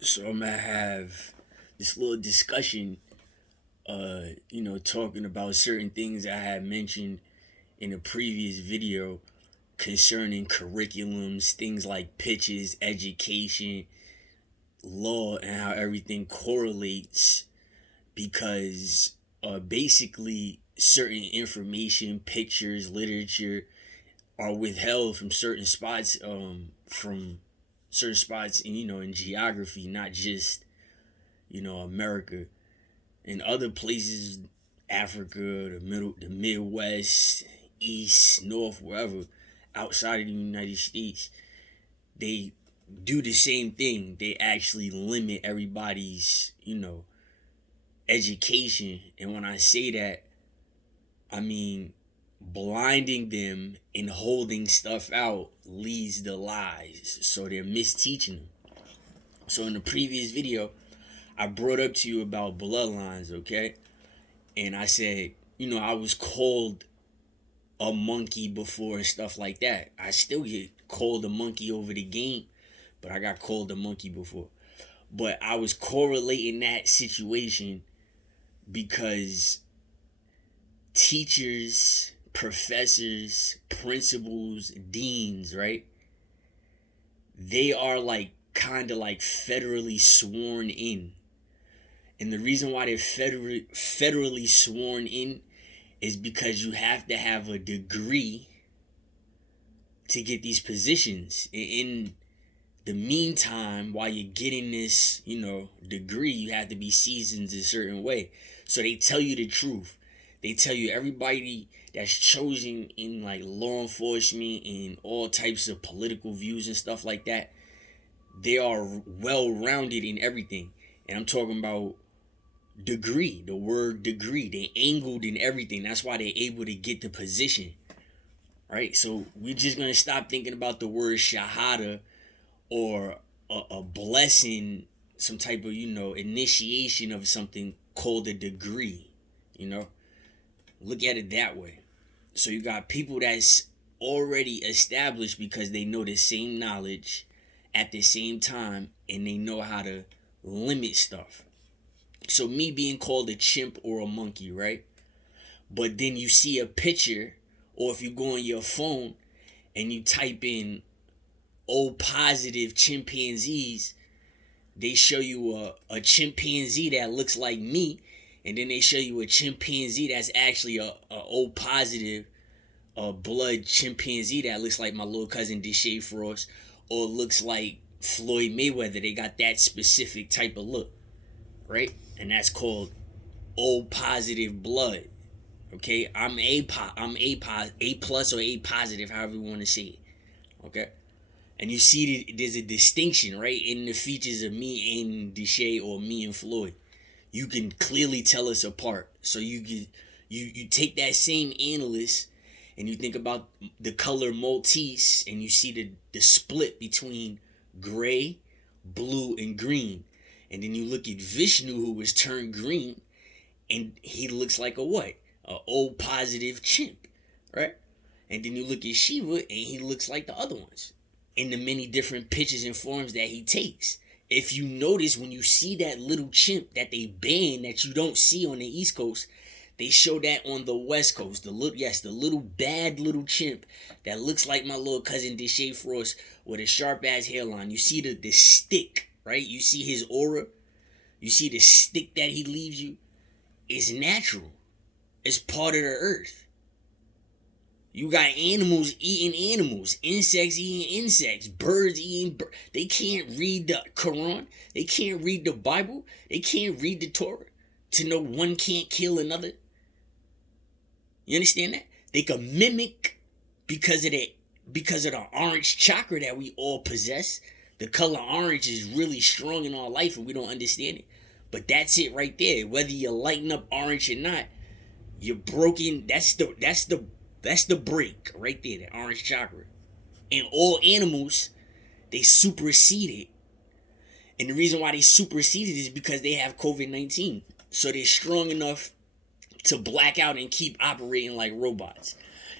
So I'm gonna have this little discussion, talking about certain things I had mentioned in a previous video concerning curriculums, things like pitches, education, law, and how everything correlates because basically certain information, pictures, literature are withheld from certain spots in geography, not just America. In other places, Africa, the Midwest, East, North, wherever, outside of the United States, they do the same thing. They actually limit everybody's, education. And when I say that, I mean blinding them and holding stuff out leads to lies. So they're misteaching them. So in the previous video, I brought up to you about bloodlines, okay? And I said, I was called a monkey before and stuff like that. I still get called a monkey over the game, but I got called a monkey before. But I was correlating that situation because teachers, professors, principals, deans, right? They are like kind of like federally sworn in. And the reason why they're federally sworn in is because you have to have a degree to get these positions. In the meantime, while you're getting this, degree, you have to be seasoned a certain way. So they tell you the truth. They tell you everybody that's chosen in like law enforcement and all types of political views and stuff like that, they are well rounded in everything. And I'm talking about degree, the word degree. They angled in everything. That's why they're able to get the position. Right? So we're just gonna stop thinking about the word shahada or a blessing, some type of, initiation of something called a degree. Look at it that way. So you got people that's already established because they know the same knowledge at the same time and they know how to limit stuff. So me being called a chimp or a monkey, right? But then you see a picture, or if you go on your phone and you type in O positive chimpanzees, they show you a chimpanzee that looks like me, and then they show you a chimpanzee that's actually a O positive blood chimpanzee that looks like my little cousin Deshae Frost, or looks like Floyd Mayweather. They got that specific type of look, right? And that's called O positive blood. Okay, I'm A plus or A positive, however you want to say it. Okay, and you see that there's a distinction, right, in the features of me and Deshae or me and Floyd. You can clearly tell us apart. So you take that same analyst and you think about the color Maltese and you see the split between gray, blue, and green. And then you look at Vishnu, who was turned green, and he looks like a what? A O positive chimp, right? And then you look at Shiva, and he looks like the other ones in the many different pitches and forms that he takes. If you notice, when you see that little chimp that they ban that you don't see on the East Coast, they show that on the West Coast. The little bad little chimp that looks like my little cousin Deshae Frost with a sharp ass hairline. You see the stick, right? You see his aura. You see the stick that he leaves you. It's natural. It's part of the earth. You got animals eating animals, insects eating insects, birds eating birds. They can't read the Quran. They can't read the Bible. They can't read the Torah to know one can't kill another. You understand that? They can mimic because of the orange chakra that we all possess. The color orange is really strong in our life and we don't understand it. But that's it right there. Whether you're lighting up orange or not, you're broken. That's the break right there, the orange chakra. And all animals, they superseded. And the reason why they superseded is because they have COVID-19. So they're strong enough to black out and keep operating like robots.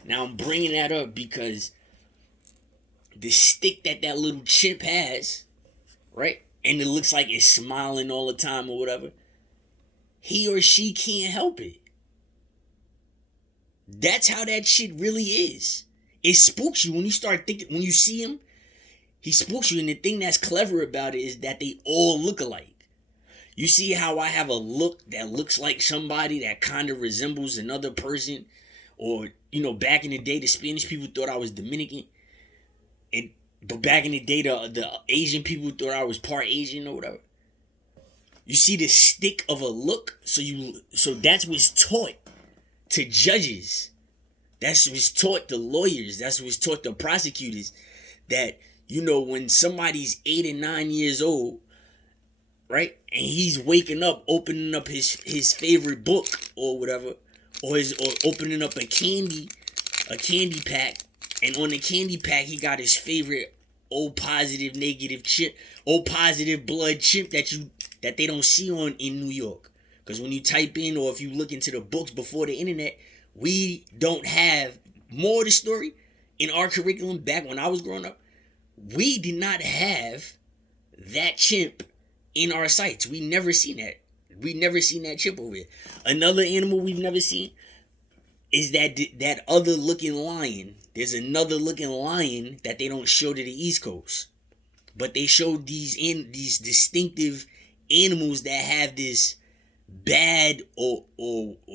Now I'm bringing that up because the stick that little chimp has, right? and it looks like it's smiling all the time or whatever, he or she can't help it. That's how that shit really is. It spooks you when you start thinking, when you see him, he spooks you. And the thing that's clever about it is that they all look alike. You see how I have a look that looks like somebody that kind of resembles another person? Or, back in the day, the Spanish people thought I was Dominican. But back in the day, the Asian people thought I was part Asian or whatever. You see the stick of a look? So that's what's taught to judges. That's what's taught to lawyers. That's what's taught to prosecutors. That, when somebody's 8 and 9 years old, right? And he's waking up, opening up his favorite book or whatever, or opening up a candy pack, and on the candy pack he got his favorite O positive negative chimp, O positive blood chimp that they don't see in New York. Because when you type in, or if you look into the books before the internet, we don't have, more of the story, in our curriculum back when I was growing up, we did not have that chimp in our sights. We never seen that. We never seen that chimp over here. Another animal we've never seen is that other looking lion. There's another looking lion that they don't show to the East Coast. But they show these distinctive animals that have this bad or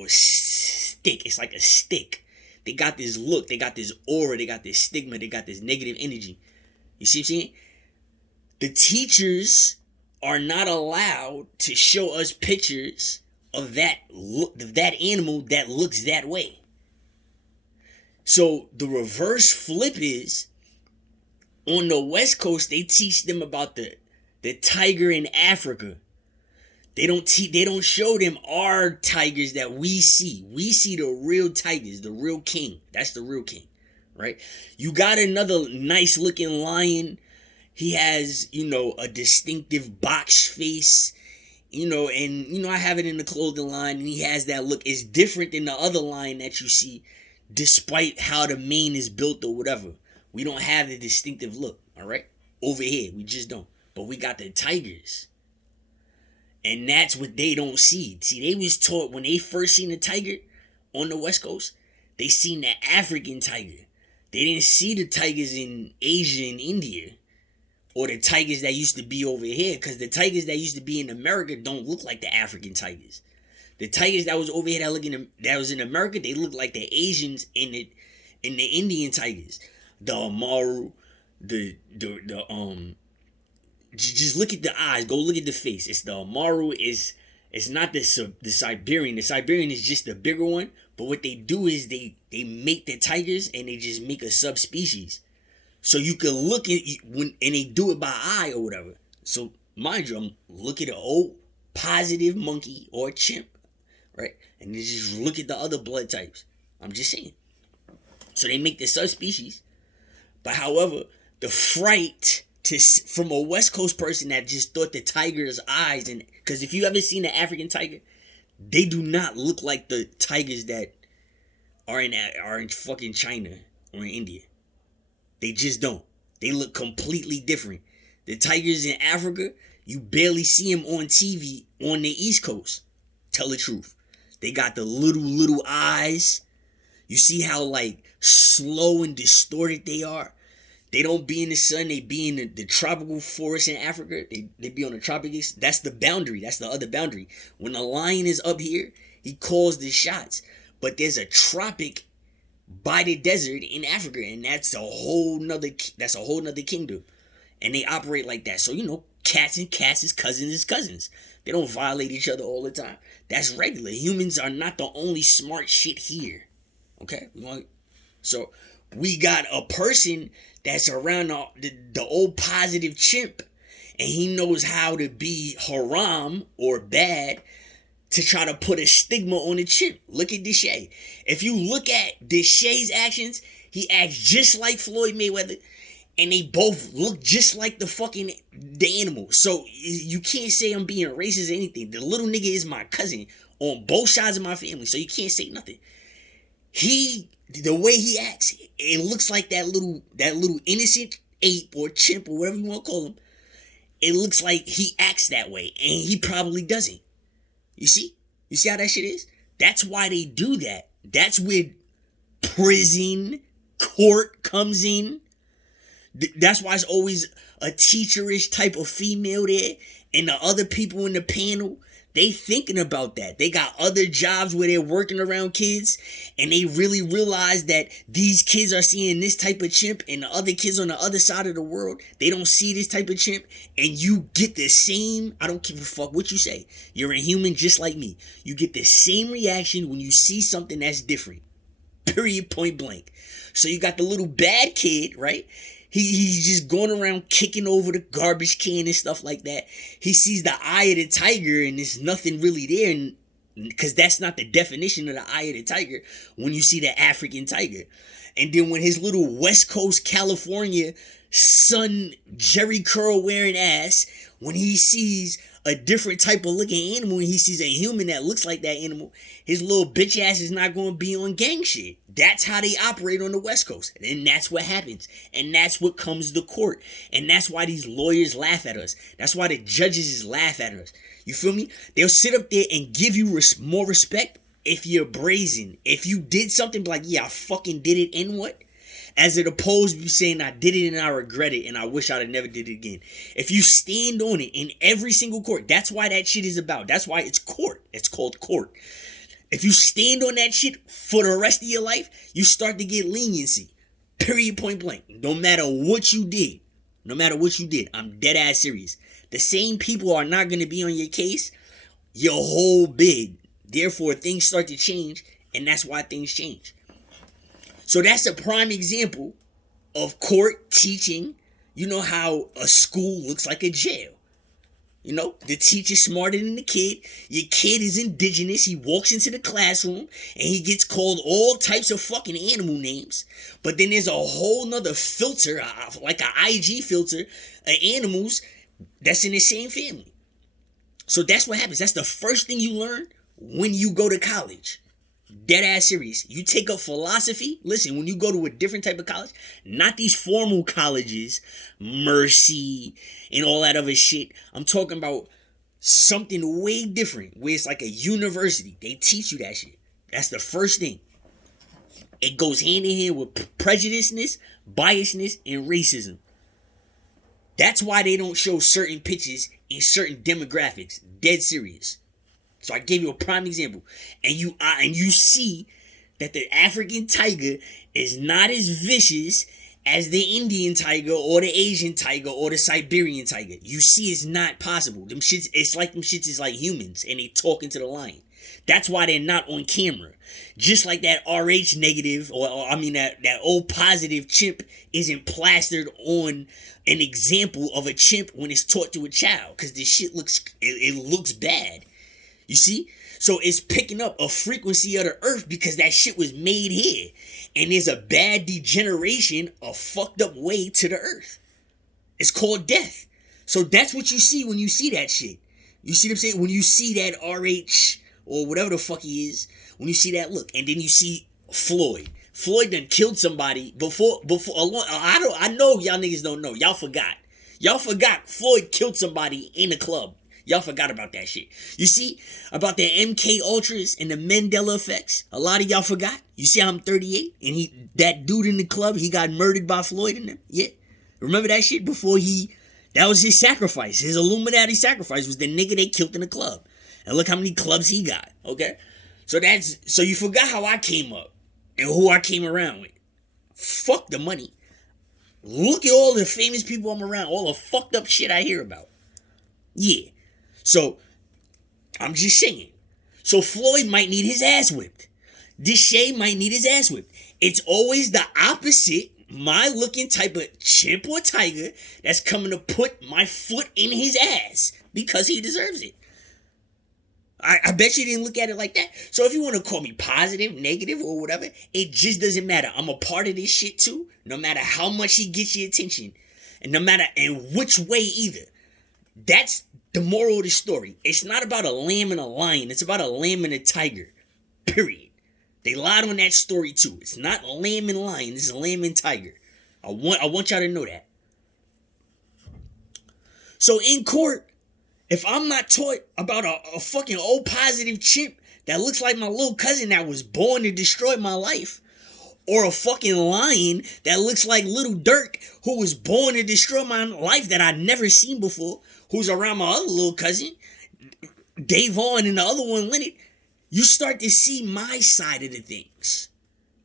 stick. It's like a stick. They got this look. They got this aura. They got this stigma. They got this negative energy. You see what I'm saying? The teachers are not allowed to show us pictures of that animal that looks that way. So the reverse flip is, on the West Coast, they teach them about the tiger in Africa. They don't show them our tigers that we see. We see the real tigers, the real king. That's the real king, right? You got another nice looking lion. He has, a distinctive box face, and, I have it in the clothing line, and he has that look. It's different than the other lion that you see, despite how the mane is built or whatever. We don't have the distinctive look, all right? Over here, we just don't. But we got the tigers. And that's what they don't see. See, they was taught, when they first seen the tiger on the West Coast, they seen the African tiger. They didn't see the tigers in Asia and India, or the tigers that used to be over here, because the tigers that used to be in America don't look like the African tigers. The tigers that was over here that was in America, they look like the Asians and the Indian tigers. The Amaru, just look at the eyes. Go look at the face. It's the Amaru. It's not the Siberian. The Siberian is just the bigger one. But what they do is they make the tigers, and they just make a subspecies. So you can look at and they do it by eye or whatever. So mind you, I'm looking at an old positive monkey or a chimp, right? And they just look at the other blood types. I'm just saying. So they make the subspecies. But however, the fright from a West Coast person that just thought the tiger's eyes, and because if you ever seen an African tiger, they do not look like the tigers that are in fucking China or in India. They just don't. They look completely different. The tigers in Africa, you barely see them on TV on the East Coast. Tell the truth. They got the little eyes. You see how slow and distorted they are. They don't be in the sun. They be in the tropical forest in Africa. They be on the tropics. That's the boundary. That's the other boundary. When a lion is up here, he calls the shots. But there's a tropic by the desert in Africa, and that's a whole nother kingdom, and they operate like that. So cats is cousins. They don't violate each other all the time. That's regular. Humans are not the only smart shit here. Okay, so we got a person that's around the old positive chimp, and he knows how to be haram or bad to try to put a stigma on the chimp. Look at Deshae. If you look at Deshae's actions, he acts just like Floyd Mayweather, and they both look just like the animal. So you can't say I'm being racist or anything. The little nigga is my cousin on both sides of my family, so you can't say nothing. The way he acts, it looks like that little innocent ape or chimp or whatever you want to call him. it looks like he acts that way, and he probably doesn't. You see? You see how that shit is? That's why they do that. That's where prison, court comes in. That's why it's always a teacherish type of female there, and the other people in the panel, they thinking about that. They got other jobs where they're working around kids, and they really realize that these kids are seeing this type of chimp, and the other kids on the other side of the world, they don't see this type of chimp, and you get the same, I don't give a fuck what you say. You're a human just like me. You get the same reaction when you see something that's different. Period, point blank. So you got the little bad kid, right? He's just going around kicking over the garbage can and stuff like that. He sees the eye of the tiger and there's nothing really there, because that's not the definition of the eye of the tiger when you see the African tiger. And then when his little West Coast California son Jerry curl wearing ass, when he sees a different type of looking animal and he sees a human that looks like that animal, his little bitch ass is not going to be on gang shit. That's how they operate on the West Coast. And that's what happens. And that's what comes to court. And that's why these lawyers laugh at us. That's why the judges laugh at us. You feel me? They'll sit up there and give you more respect if you're brazen. If you did something like, yeah, I fucking did it, and what? As it opposed to you saying, I did it and I regret it and I wish I'd have never did it again. If you stand on it in every single court, that's why that shit is about. That's why it's court. It's called court. If you stand on that shit for the rest of your life, you start to get leniency. Period, point blank. No matter what you did. No matter what you did. I'm dead ass serious. The same people are not going to be on your case your whole bid. Therefore, things start to change, and that's why things change. So that's a prime example of court teaching. You know how a school looks like a jail. You know, the teacher's smarter than the kid. Your kid is indigenous. He walks into the classroom and he gets called all types of fucking animal names. But then there's a whole nother filter, like an IG filter, of animals that's in the same family. So that's what happens. That's the first thing you learn when you go to college. Dead ass serious. You take up philosophy. Listen, when you go to a different type of college, not these formal colleges, Mercy and all that other shit. I'm talking about something way different, where it's like a university. They teach you that shit. That's the first thing. It goes hand in hand with prejudiceness, biasness, and racism. That's why they don't show certain pictures in certain demographics. Dead serious. So I gave you a prime example, and you see that the African tiger is not as vicious as the Indian tiger or the Asian tiger or the Siberian tiger. You see, it's not possible. Them shits, it's like them shits is like humans, and they talking to the lion. That's why they're not on camera. Just like that RH negative, that old positive chimp isn't plastered on an example of a chimp when it's taught to a child, because this shit it looks bad. You see? So it's picking up a frequency of the earth because that shit was made here. And there's a bad degeneration, a fucked up way to the earth. It's called death. So that's what you see when you see that shit. You see what I'm saying? When you see that RH or whatever the fuck he is, when you see that look, and then you see Floyd. Floyd done killed somebody before I know y'all niggas don't know. Y'all forgot. Y'all forgot Floyd killed somebody in the club. Y'all forgot about that shit. You see about the MK Ultras and the Mandela effects? A lot of y'all forgot. You see how I'm 38 and that dude in the club, he got murdered by Floyd and them? Yeah. Remember that shit before that was his sacrifice. His Illuminati sacrifice was the nigga they killed in the club. And look how many clubs he got, okay? So you forgot how I came up and who I came around with. Fuck the money. Look at all the famous people I'm around, all the fucked up shit I hear about. Yeah. So, I'm just saying. So Floyd might need his ass whipped. Deshae might need his ass whipped. It's always the opposite, my looking type of chimp or tiger that's coming to put my foot in his ass because he deserves it. I bet you didn't look at it like that. So if you want to call me positive, negative, or whatever, it just doesn't matter. I'm a part of this shit too, no matter how much he gets your attention. And no matter in which way either. That's the moral of the story. It's not about a lamb and a lion. It's about a lamb and a tiger. Period. They lied on that story too. It's not lamb and lion. It's lamb and tiger. I want y'all to know that. So in court, if I'm not taught about a fucking old positive chimp that looks like my little cousin that was born to destroy my life, or a fucking lion that looks like Little Dirk who was born to destroy my life that I'd never seen before, who's around my other little cousin, Davon, and the other one, Leonard, you start to see my side of the things.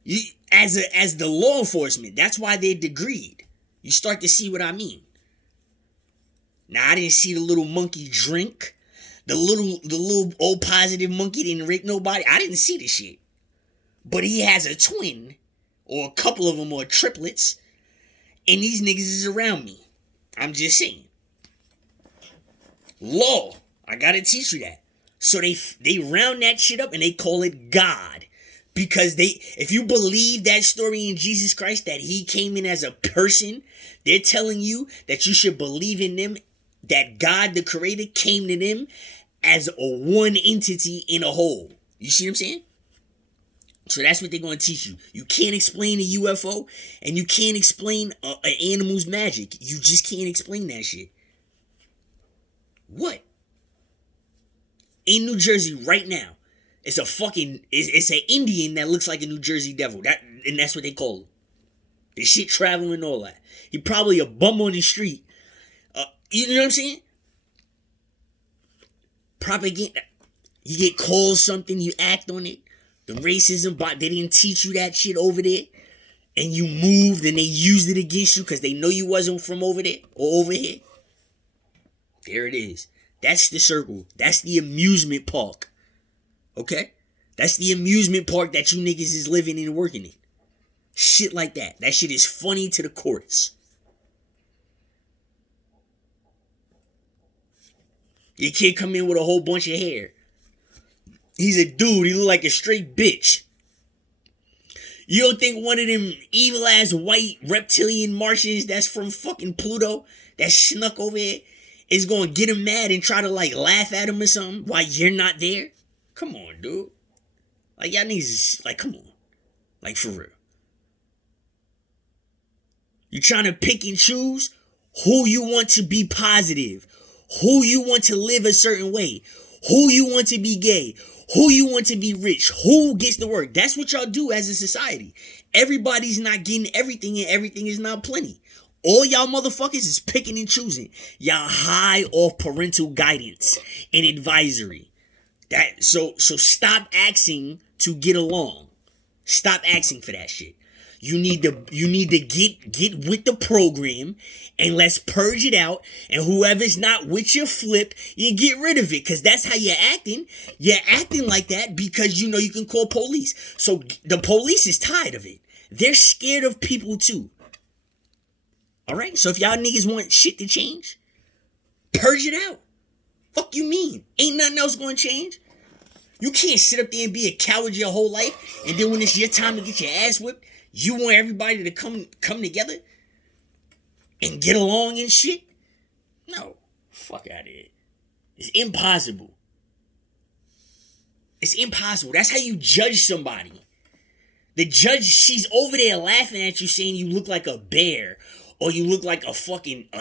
You, as the law enforcement, that's why they're degreed. You start to see what I mean. Now, I didn't see the little monkey drink. The little old positive monkey didn't rape nobody. I didn't see the shit. But he has a twin, or a couple of them, or triplets, and these niggas is around me. I'm just saying. Law. I gotta teach you that. So they round that shit up and they call it God. Because if you believe that story in Jesus Christ, that he came in as a person, they're telling you that you should believe in them, that God, the creator, came to them as a one entity in a whole. You see what I'm saying? So that's what they're going to teach you. You can't explain a UFO, and you can't explain an animal's magic. You just can't explain that shit. What? In New Jersey right now, it's an Indian that looks like a New Jersey devil. And that's what they call him. The shit traveling and all that. He probably a bum on the street. You know what I'm saying? Propaganda. You get called something, you act on it. The racism, they didn't teach you that shit over there. And you moved and they used it against you because they know you wasn't from over there or over here. There it is. That's the circle. That's the amusement park. Okay? That's the amusement park that you niggas is living in and working in. Shit like that. That shit is funny to the courts. Your kid come in with a whole bunch of hair. He's a dude. He look like a straight bitch. You don't think one of them evil ass white reptilian Martians that's from fucking Pluto that snuck over here is gonna get him mad and try to like laugh at him or something while you're not there? Come on, dude. Like y'all niggas, like come on. Like for real. You trying to pick and choose who you want to be positive, who you want to live a certain way, who you want to be gay, who you want to be rich, who gets the work. That's what y'all do as a society. Everybody's not getting everything and everything is not plenty. All y'all motherfuckers is picking and choosing. Y'all high off parental guidance and advisory. So stop asking to get along. Stop asking for that shit. You need to get with the program and let's purge it out. And whoever's not with your flip, you get rid of it. Because that's how you're acting. You're acting like that because you know you can call police. So the police is tired of it. They're scared of people too. Alright? So if y'all niggas want shit to change, purge it out. Fuck you mean? Ain't nothing else gonna change. You can't sit up there and be a coward your whole life. And then when it's your time to get your ass whipped, you want everybody to come together and get along and shit? No. Fuck out of here. It's impossible. It's impossible. That's how you judge somebody. The judge, she's over there laughing at you saying you look like a bear or you look like a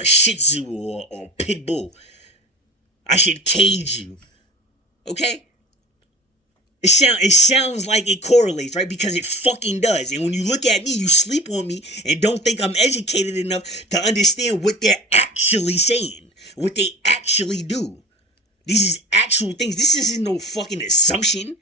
Shih Tzu or Pit Bull. I should cage you. Okay? It sounds like it correlates, right? Because it fucking does. And when you look at me, you sleep on me and don't think I'm educated enough to understand what they're actually saying, what they actually do. These is actual things. This isn't no fucking assumption.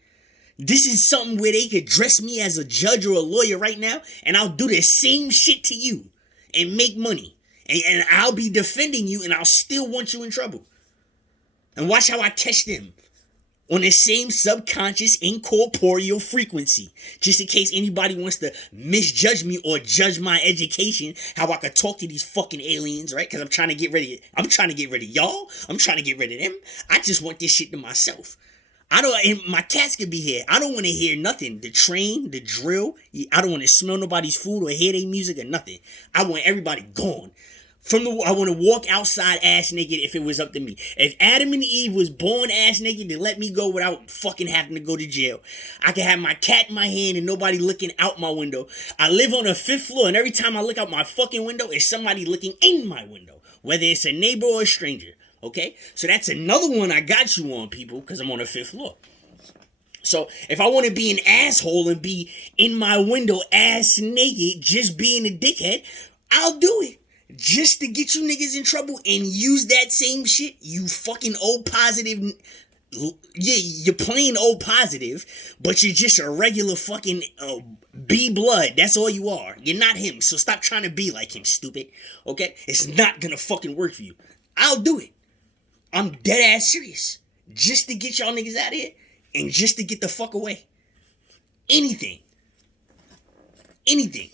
This is something where they could dress me as a judge or a lawyer right now, and I'll do the same shit to you and make money. And I'll be defending you, and I'll still want you in trouble. And watch how I catch them. On the same subconscious incorporeal frequency. Just in case anybody wants to misjudge me or judge my education, how I could talk to these fucking aliens, right? Because I'm trying to get rid of it. I'm trying to get rid of y'all. I'm trying to get rid of them. I just want this shit to myself. And my cats could be here. I don't want to hear nothing. The train, the drill. I don't want to smell nobody's food or hear their music or nothing. I want everybody gone. I want to walk outside ass naked if it was up to me. If Adam and Eve was born ass naked, then let me go without fucking having to go to jail. I can have my cat in my hand and nobody looking out my window. I live on a 5th floor and every time I look out my fucking window, it's somebody looking in my window. whether it's a neighbor or a stranger. Okay? So that's another one I got you on, people, because I'm on the 5th floor. So if I want to be an asshole and be in my window ass naked, just being a dickhead, I'll do it. Just to get you niggas in trouble and use that same shit, you fucking O positive. Yeah, you're playing O positive, but you're just a regular fucking B blood. That's all you are. You're not him, so stop trying to be like him, stupid. Okay? It's not gonna fucking work for you. I'll do it. I'm dead ass serious. Just to get y'all niggas out of here and just to get the fuck away. Anything. Anything.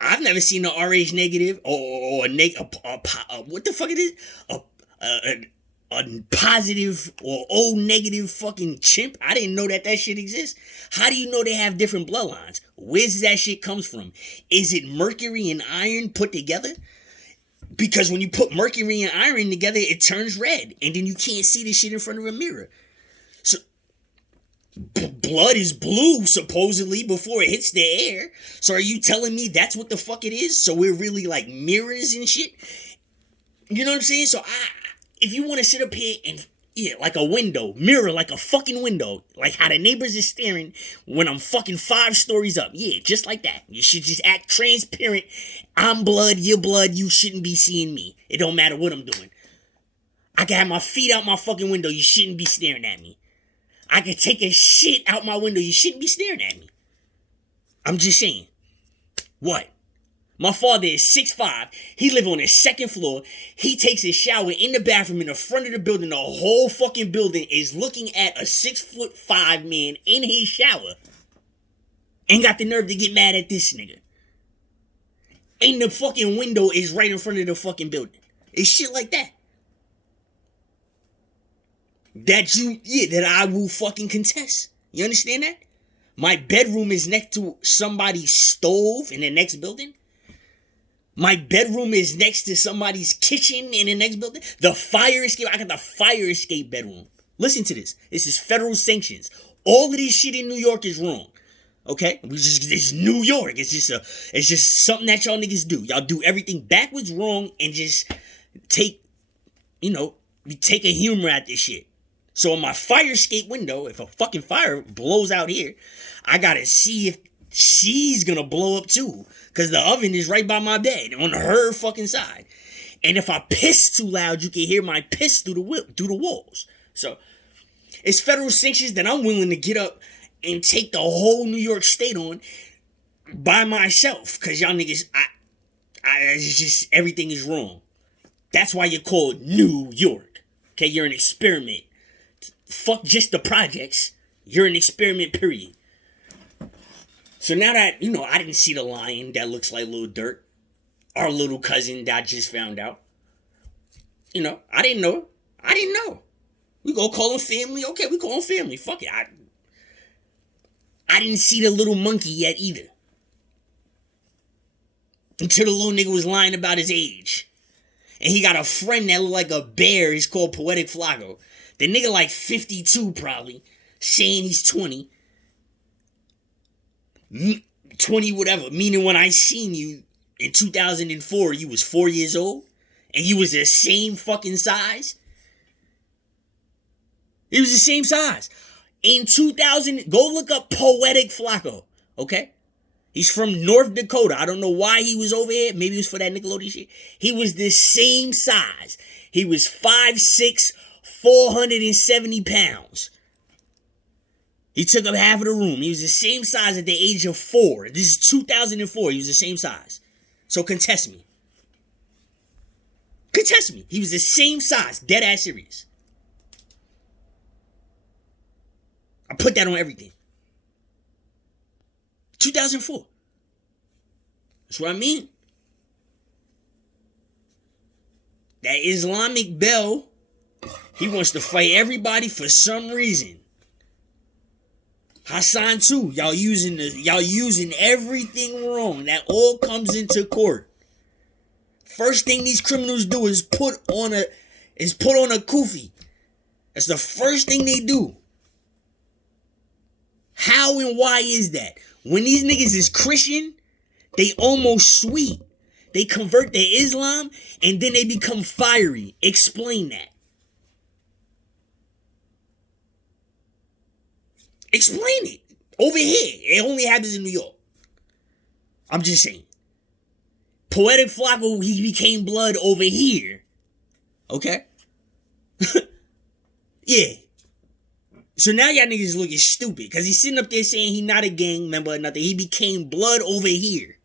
I've never seen an RH negative or what the fuck it is? A positive or O negative fucking chimp. I didn't know that shit exists. How do you know they have different bloodlines? Where's that shit comes from? Is it mercury and iron put together? Because when you put mercury and iron together, it turns red. And then you can't see the shit in front of a mirror. So, blood is blue, supposedly, before it hits the air. So are you telling me that's what the fuck it is? So we're really like mirrors and shit? You know what I'm saying? So if you want to sit up here and, yeah, like a window, mirror like a fucking window, like how the neighbors are staring when I'm fucking 5 stories up. Yeah, just like that. You should just act transparent. I'm blood, you're blood, you shouldn't be seeing me. It don't matter what I'm doing. I can have my feet out my fucking window, you shouldn't be staring at me. I can take a shit out my window, you shouldn't be staring at me. I'm just saying. What? My father is 6'5". He live on the 2nd floor. He takes his shower in the bathroom in the front of the building. The whole fucking building is looking at a 6'5" man in his shower. Ain't got the nerve to get mad at this nigga. And the fucking window is right in front of the fucking building. It's shit like that. That I will fucking contest. You understand that? My bedroom is next to somebody's stove in the next building. My bedroom is next to somebody's kitchen in the next building. The fire escape, I got the fire escape bedroom. Listen to this. This is federal sanctions. All of this shit in New York is wrong. Okay? It's New York. It's just something that y'all niggas do. Y'all do everything backwards wrong and just take a humor at this shit. So in my fire escape window, if a fucking fire blows out here, I gotta see if she's gonna blow up too. Because the oven is right by my bed on her fucking side. And if I piss too loud, you can hear my piss through the walls. So it's federal sanctions that I'm willing to get up and take the whole New York state on by myself. Because y'all niggas, it's just everything is wrong. That's why you're called New York. Okay, you're an experiment. Fuck just the projects. You're an experiment, period. So now that, I didn't see the lion that looks like Lil Durk, our little cousin that I just found out. I didn't know. We gonna call him family. Okay, we call him family. Fuck it. I didn't see the little monkey yet either. Until the little nigga was lying about his age. And he got a friend that looked like a bear. He's called Poetic Flago. The nigga like 52 probably. Saying he's 20. 20 whatever. Meaning when I seen you in 2004, you was 4 years old. And you was the same fucking size. He was the same size. In 2000, go look up Poetic Flaco. Okay? He's from North Dakota. I don't know why he was over here. Maybe it was for that Nickelodeon shit. He was the same size. He was 5'6", 470 pounds. He took up half of the room. He was the same size at the age of 4. This is 2004. He was the same size. So contest me. Contest me. He was the same size. Dead ass serious. I put that on everything. 2004. That's what I mean. That Islamic Bell, he wants to fight everybody for some reason. Hassan too. Y'all using everything wrong. That all comes into court. First thing these criminals do is put on a kufi. That's the first thing they do. How and why is that? When these niggas is Christian, they almost sweet. They convert to Islam and then they become fiery. Explain that. Explain it. Over here. It only happens in New York. I'm just saying. Poetic Flacco, he became blood over here. Okay? Yeah. So now y'all niggas looking stupid. Because he's sitting up there saying he not a gang member or nothing. He became blood over here.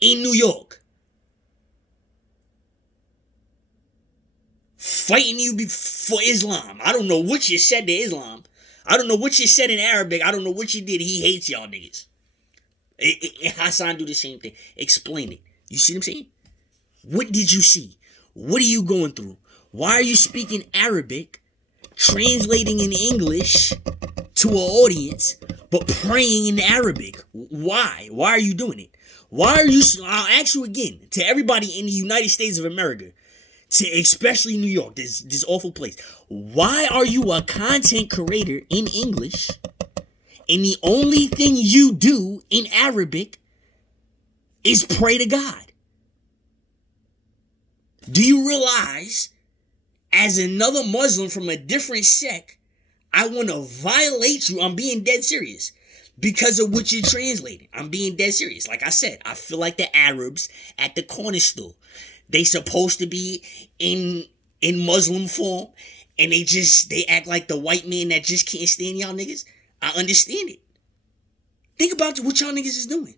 In New York. Fighting you for Islam. I don't know what you said to Islam. I don't know what you said in Arabic. I don't know what you did. He hates y'all niggas. Hassan do the same thing. Explain it. You see what I'm saying? What did you see? What are you going through? Why are you speaking Arabic, translating in English to an audience, but praying in Arabic? Why? Why are you doing it? Why are you... I'll ask you again, to everybody in the United States of America, to especially New York, this awful place. Why are you a content creator in English and the only thing you do in Arabic is pray to God? Do you realize, as another Muslim from a different sect, I want to violate you? I'm being dead serious. Because of what you're translating. I'm being dead serious. Like I said, I feel like the Arabs at the corner store. They supposed to be in Muslim form, and they act like the white man that just can't stand y'all niggas. I understand it. Think about what y'all niggas is doing.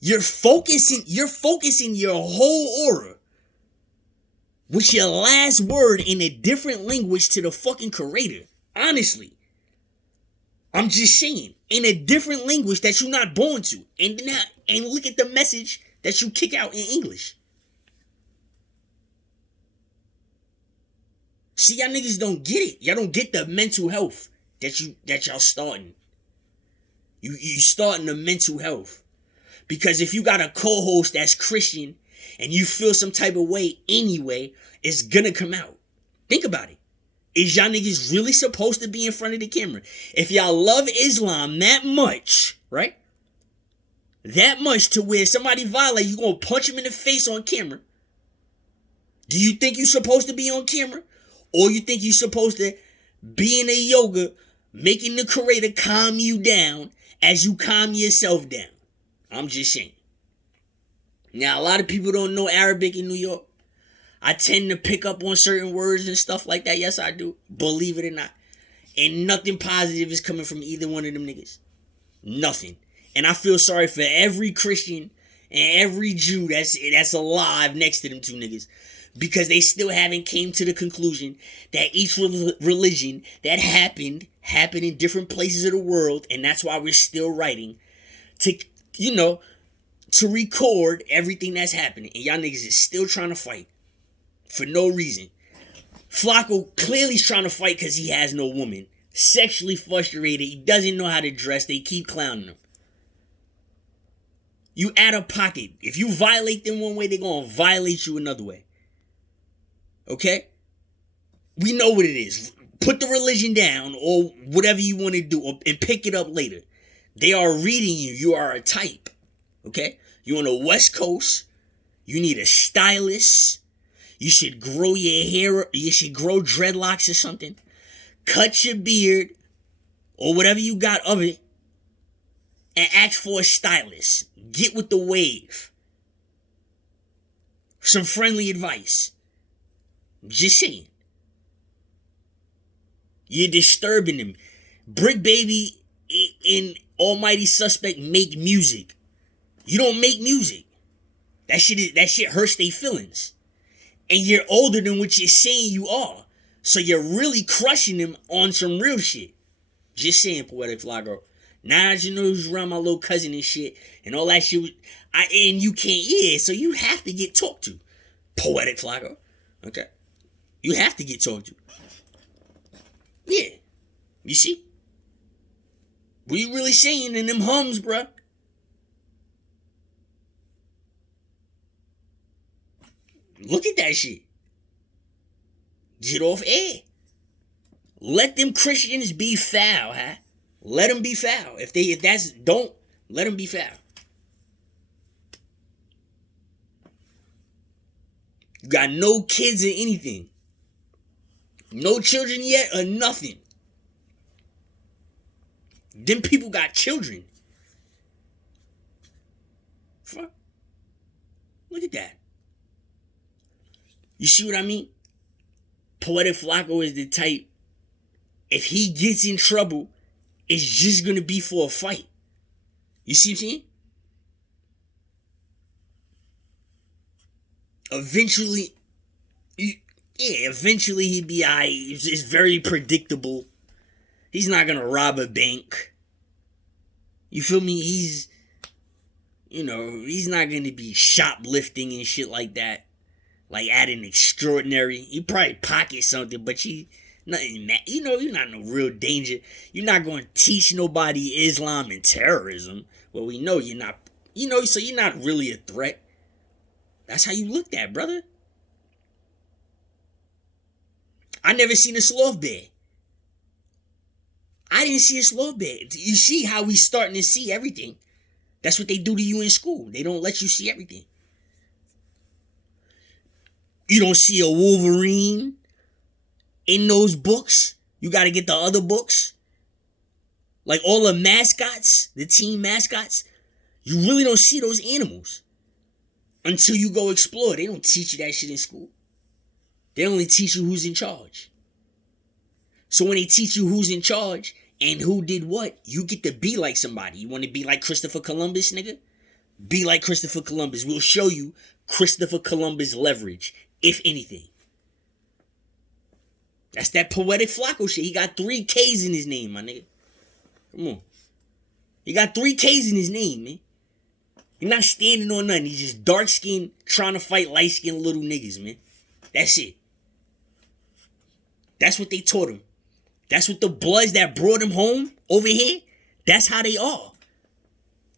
You're focusing your whole aura with your last word in a different language to the fucking creator. Honestly. I'm just saying, in a different language that you're not born to. And look at the message that you kick out in English. See, y'all niggas don't get it. Y'all don't get the mental health that y'all starting. You starting the mental health. Because if you got a co-host that's Christian and you feel some type of way anyway, it's gonna come out. Think about it. Is y'all niggas really supposed to be in front of the camera? If y'all love Islam that much, right? That much to where somebody violate, you gonna punch him in the face on camera. Do you think you're supposed to be on camera? Or you think you're supposed to be in a yoga, making the creator calm you down as you calm yourself down? I'm just saying. Now, a lot of people don't know Arabic in New York. I tend to pick up on certain words and stuff like that. Yes, I do. Believe it or not. And nothing positive is coming from either one of them niggas. Nothing. And I feel sorry for every Christian and every Jew that's alive next to them two niggas. Because they still haven't came to the conclusion that each religion that happened in different places of the world. And that's why we're still writing to, to record everything that's happening. And y'all niggas is still trying to fight. For no reason. Flacco clearly is trying to fight because he has no woman. Sexually frustrated. He doesn't know how to dress. They keep clowning him. You out of pocket. If you violate them one way, they're going to violate you another way. Okay? We know what it is. Put the religion down or whatever you want to do and pick it up later. They are reading you. You are a type. Okay? You're on the West Coast. You need a stylist. You should grow your hair. You should grow dreadlocks or something. Cut your beard or whatever you got of it. And ask for a stylist. Get with the wave. Some friendly advice. Just saying. You're disturbing them. Brick Baby and Almighty Suspect make music. You don't make music. That shit hurts their feelings. And you're older than what you're saying you are. So you're really crushing them on some real shit. Just saying, Poetic Flacco. Now that you know who's around my little cousin and shit, and all that shit, and you can't hear, so you have to get talked to. Poetic Flacco. Okay? You have to get talked to. Yeah. You see? What you really saying in them hums, bruh? Look at that shit. Get off air. Let them Christians be foul, huh? Let them be foul. Don't let them be foul. You got no kids or anything. No children yet or nothing. Them people got children. Fuck. Look at that. You see what I mean? Poetic Flacco is the type, if he gets in trouble, it's just going to be for a fight. You see what I'm saying? Eventually he'd be alright. It's very predictable. He's not going to rob a bank. You feel me? He's not going to be shoplifting and shit like that. Like at an extraordinary. He probably pocket something, but nothing. You're not in no real danger. You're not going to teach nobody Islam and terrorism. Well, we know you're not. So you're not really a threat. That's how you looked at, brother. I never seen a sloth bear. I didn't see a sloth bear. You see how we starting to see everything. That's what they do to you in school. They don't let you see everything. You don't see a Wolverine in those books. You got to get the other books. Like all the mascots, the team mascots. You really don't see those animals until you go explore. They don't teach you that shit in school. They only teach you who's in charge. So when they teach you who's in charge and who did what, you get to be like somebody. You want to be like Christopher Columbus, nigga? Be like Christopher Columbus. We'll show you Christopher Columbus leverage, if anything. That's that Poetic Flacco shit. He got 3 K's in his name, my nigga. Come on. He got 3 K's in his name, man. He's not standing on nothing. He's just dark-skinned, trying to fight light-skinned little niggas, man. That's it. That's what they taught him. That's what the Bloods that brought him home over here, that's how they are.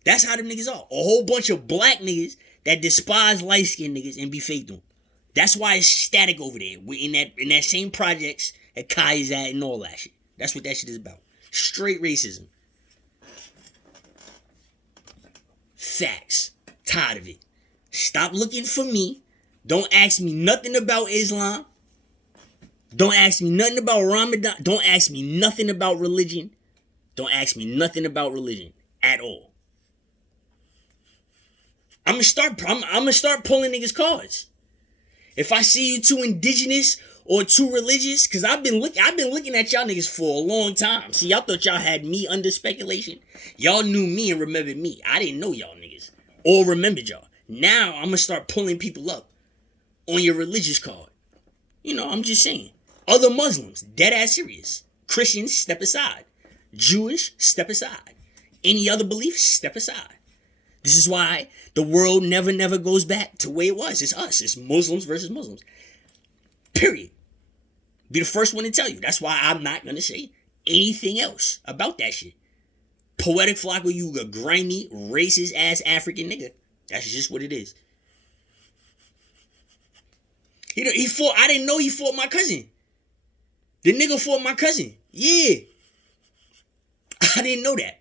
That's how them niggas are. A whole bunch of black niggas that despise light-skinned niggas and be fake them. That's why it's static over there. We're in that same projects that Kai is at and all that shit. That's what that shit is about. Straight racism. Facts. Tired of it. Stop looking for me. Don't ask me nothing about Islam. Don't ask me nothing about Ramadan. Don't ask me nothing about religion. Don't ask me nothing about religion at all. I'm gonna start pulling niggas cards. If I see you too indigenous or too religious, cause I've been looking at y'all niggas for a long time. See, y'all thought y'all had me under speculation. Y'all knew me and remembered me. I didn't know y'all niggas or remembered y'all. Now I'm gonna start pulling people up on your religious card. I'm just saying. Other Muslims, dead ass serious. Christians, step aside. Jewish, step aside. Any other beliefs, step aside. This is why the world never goes back to where it was. It's us. It's Muslims versus Muslims. Period. Be the first one to tell you. That's why I'm not going to say anything else about that shit. Poetic Flacco, you a grimy, racist ass African nigga. That's just what it is. He fought. I didn't know he fought my cousin. The nigga fought my cousin. Yeah. I didn't know that.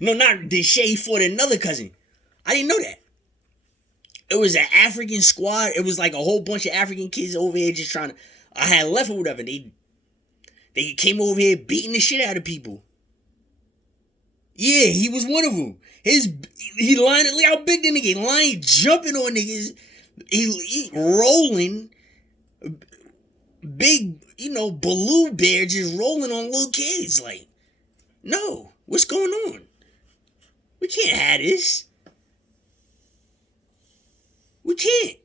Not Deshae. He fought another cousin. I didn't know that. It was an African squad. It was like a whole bunch of African kids over here just trying to. I had left or whatever. They came over here beating the shit out of people. Yeah, he was one of them. He lying. Look how big the nigga. Lying, jumping on niggas. He rolling. Big, Baloo bear just rolling on little kids. Like, no, what's going on? We can't have this. We can't.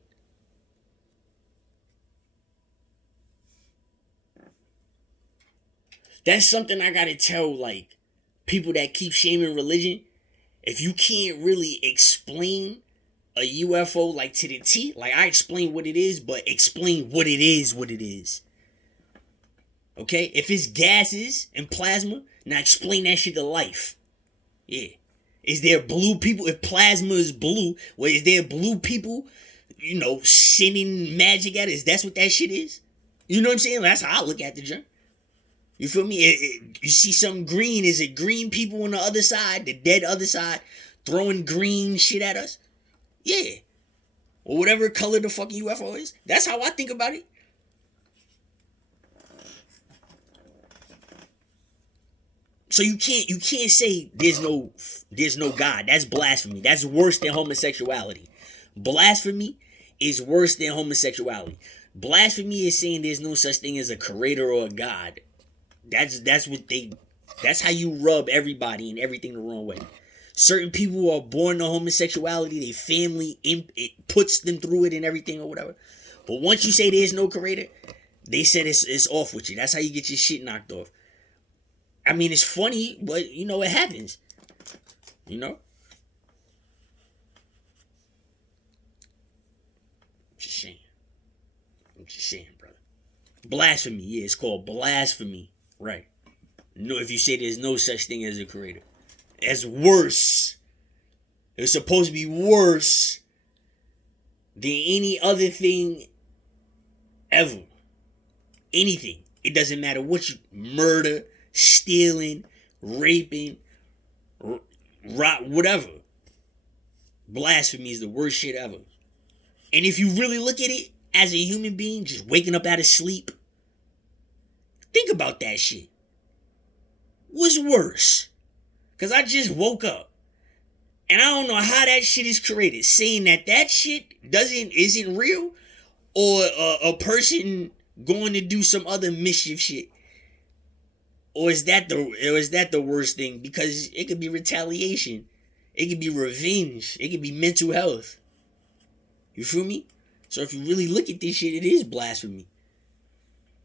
That's something I gotta tell, like, people that keep shaming religion. If you can't really explain a UFO, like, to the T, like, I explain what it is, but explain what it is. Okay? If it's gases and plasma, now explain that shit to life. Yeah. Is there blue people? If plasma is blue, well, is there blue people, sending magic at us? That's what that shit is? You know what I'm saying? That's how I look at the junk. You feel me? You see something green, is it green people on the other side, the dead other side, throwing green shit at us? Yeah. or whatever color the fucking UFO is. That's how I think about it. So you can't say there's no God. That's blasphemy. That's worse than homosexuality. Blasphemy is worse than homosexuality. Blasphemy is saying there's no such thing as a creator or a God. That's how you rub everybody and everything the wrong way. Certain people who are born to homosexuality, their family it puts them through it and everything or whatever. But once you say there's no creator, they said it's off with you. That's how you get your shit knocked off. I mean, it's funny, but it happens. I'm just saying, brother. Blasphemy, yeah, it's called blasphemy, right? No, if you say there's no such thing as a creator, that's worse. It's supposed to be worse than any other thing ever. Anything. It doesn't matter what you murder, stealing, raping, whatever. Blasphemy is the worst shit ever. And if you really look at it as a human being, just waking up out of sleep, think about that shit. What's worse? Because I just woke up. And I don't know how that shit is created. Saying that shit isn't real, or a person going to do some other mischief shit. Or is that the worst thing? Because it could be retaliation. It could be revenge. It could be mental health. You feel me? So if you really look at this shit, it is blasphemy.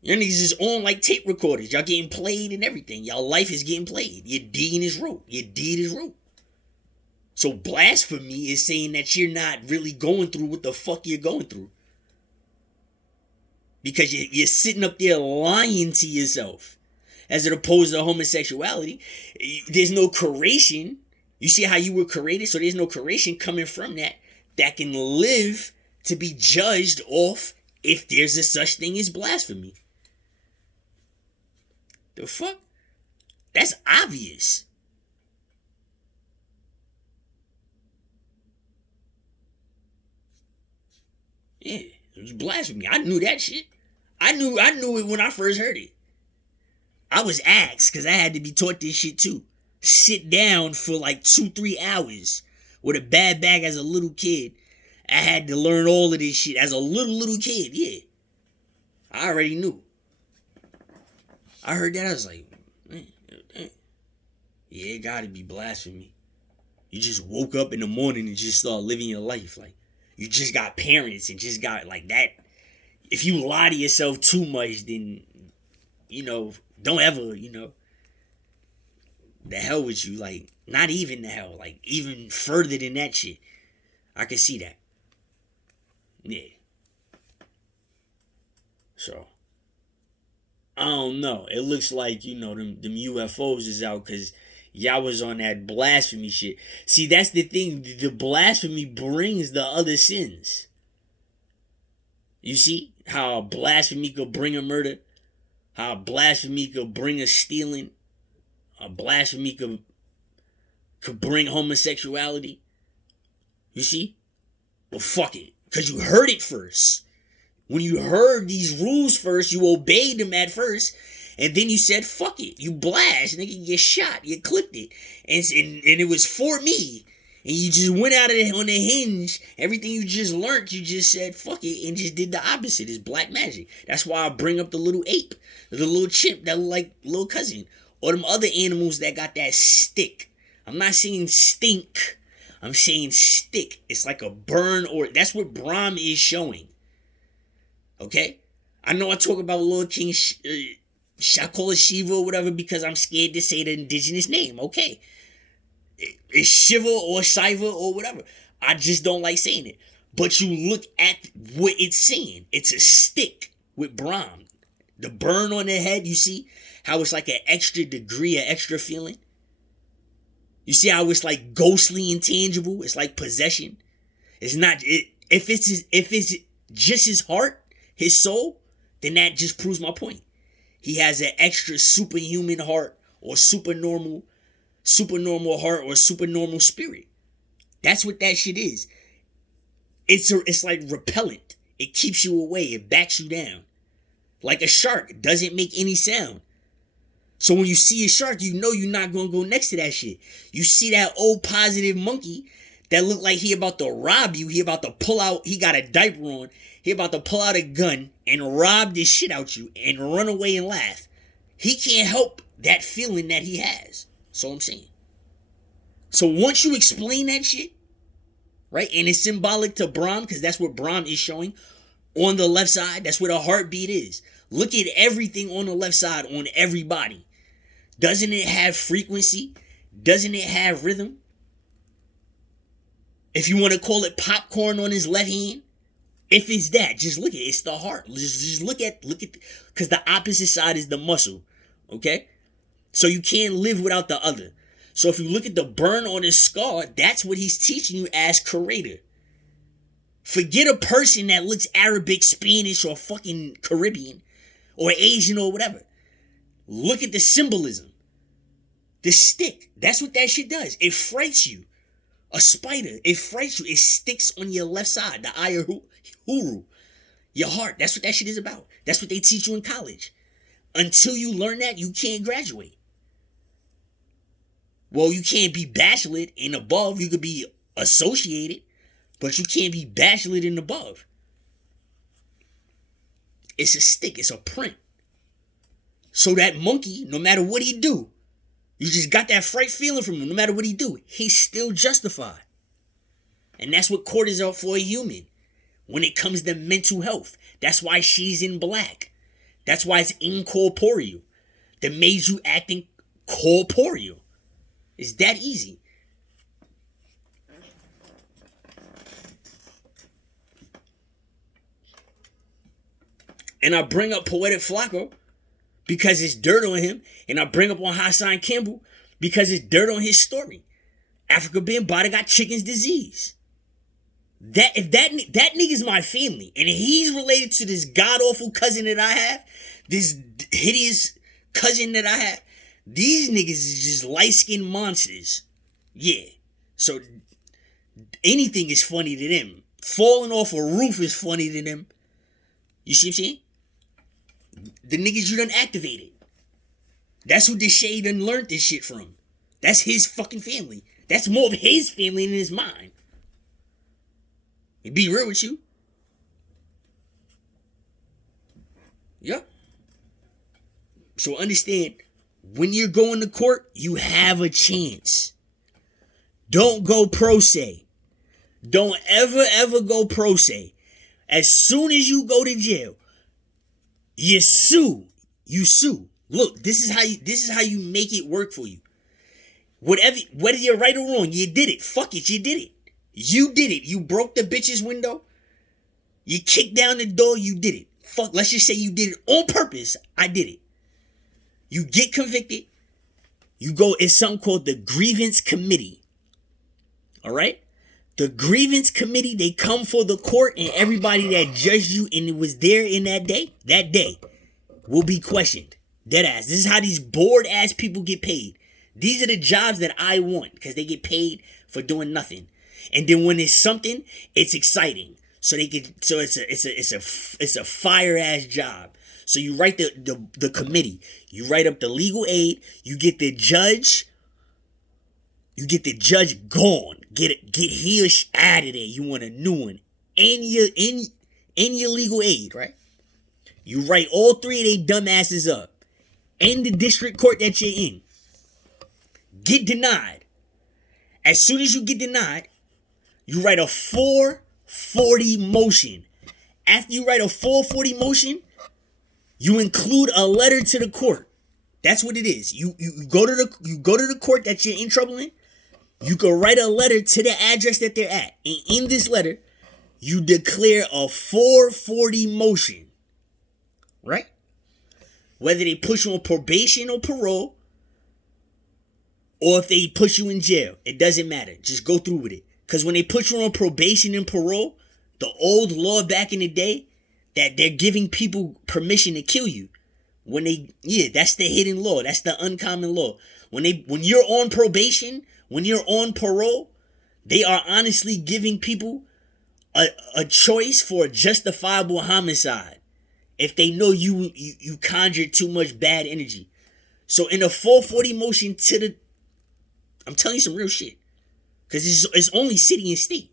Your niggas is on like tape recorders. Y'all getting played and everything. Y'all life is getting played. Your deed is wrote. Your deed is wrote. So blasphemy is saying that you're not really going through what the fuck you're going through. Because you're sitting up there lying to yourself. As opposed to homosexuality, there's no creation. You see how you were created? So there's no creation coming from that can live to be judged off if there's a such thing as blasphemy. The fuck? That's obvious. Yeah, it was blasphemy. I knew that shit. I knew it when I first heard it. I was asked, because I had to be taught this shit too. Sit down for like 2-3 hours with a bad bag as a little kid. I had to learn all of this shit as a little kid, yeah. I already knew. I heard that, I was like, man, yeah, it gotta be blasphemy. You just woke up in the morning and just started living your life. Like, you just got parents and just got like that. If you lie to yourself too much, then, don't ever, the hell with you. Like, not even the hell. Like, even further than that shit. I can see that. Yeah. So, I don't know. It looks like, them UFOs is out because y'all was on that blasphemy shit. See, that's the thing. The blasphemy brings the other sins. You see how blasphemy could bring a murder? How blasphemy could bring a stealing? A blasphemy could bring homosexuality? You see? Well, fuck it. Because you heard it first. When you heard these rules first, you obeyed them at first. And then you said, fuck it. You blast. Nigga, you shot. You clipped it. And it was for me. And you just went out of it on the hinge. Everything you just learned, you just said, fuck it. And just did the opposite. It's black magic. That's why I bring up the little ape. The little chimp that look like little cousin. Or them other animals that got that stick. I'm not saying stink. I'm saying stick. It's like a burn, or that's what Brahm is showing. Okay? I know I talk about Lord King, I call it Shiva or whatever because I'm scared to say the indigenous name. Okay. It's Shiva or Shiva or whatever. I just don't like saying it. But you look at what it's saying. It's a stick with Brahm. The burn on the head, you see how it's like an extra degree, an extra feeling? You see how it's like ghostly intangible? It's like possession. It's not, if it's just his heart, his soul, then that just proves my point. He has an extra superhuman heart or supernormal heart or supernormal spirit. That's what that shit is. It's like repellent. It keeps you away. It backs you down. Like a shark, it doesn't make any sound. So when you see a shark, you know you're not gonna go next to that shit. You see that old positive monkey that look like he about to rob you. He about to pull out. He got a diaper on. He about to pull out a gun and rob this shit out you and run away and laugh. He can't help that feeling that he has. That's all I'm saying. So once you explain that shit, right, and it's symbolic to Brahm, because that's what Brahm is showing on the left side. That's where the heartbeat is. Look at everything on the left side on everybody. Doesn't it have frequency? Doesn't it have rhythm? If you want to call it popcorn on his left hand, if it's that, just look at it. It's the heart. Just look at, because the opposite side is the muscle. Okay? So you can't live without the other. So if you look at the burn on his scar, that's what he's teaching you as curator. Forget a person that looks Arabic, Spanish, or fucking Caribbean, or Asian, or whatever. Look at the symbolism. The stick. That's what that shit does. It frights you. A spider. It frights you. It sticks on your left side. The eye huru. Your heart. That's what that shit is about. That's what they teach you in college. Until you learn that, you can't graduate. Well, you can't be bachelor and above. You could be associated, but you can't be bachelor and above. It's a stick. It's a print. So that monkey, no matter what he do, you just got that fright feeling from him. No matter what he do, he's still justified. And that's what court is out for a human. When it comes to mental health. That's why she's in black. That's why it's incorporeal. That made you acting corporeal. It's that easy. And I bring up Poetic Flacco because it's dirt on him. And I bring up on Hassan Campbell because it's dirt on his story. Africa being body got chicken's disease. If that nigga's my family, and he's related to this god-awful cousin that I have, this hideous cousin that I have, these niggas is just light-skinned monsters. Yeah. So anything is funny to them. Falling off a roof is funny to them. You see what I'm saying? The niggas you done activated. That's who Deshae done learned this shit from. That's his fucking family. That's more of his family than his mine. Be real with you. Yep. So understand, when you're going to court, you have a chance. Don't go pro se. Don't ever go pro se. As soon as you go to jail, you sue. You sue. Look, this is how you make it work for you. Whether you're right or wrong, you did it. Fuck it, you did it. You did it. You broke the bitch's window. You kicked down the door. You did it. Fuck, let's just say you did it on purpose. I did it. You get convicted. You go, it's something called the grievance committee. All right? The grievance committee, they come for the court, and everybody that judged you and it was there in that day will be questioned. Deadass. This is how these bored ass people get paid. These are the jobs that I want because they get paid for doing nothing. And then when it's something, it's exciting. So it's a fire ass job. So you write the committee, you write up the legal aid, you get the judge gone. Get he or she out of there. You want a new one. In your legal aid, right? You write all three of they dumbasses up. In the district court that you're in. Get denied. As soon as you get denied, you write a 440 motion. After you write a 440 motion, you include a letter to the court. That's what it is. You go to the court that you're in trouble in. You can write a letter to the address that they're at. And in this letter, you declare a 440 motion. Right? Whether they put you on probation or parole, or if they put you in jail, it doesn't matter. Just go through with it. Because when they put you on probation and parole, the old law back in the day, that they're giving people permission to kill you. That's the hidden law. That's the uncommon law. When you're on probation, when you're on parole, they are honestly giving people a choice for a justifiable homicide if they know you conjured too much bad energy. So in a 440 motion I'm telling you some real shit, because it's only city and state.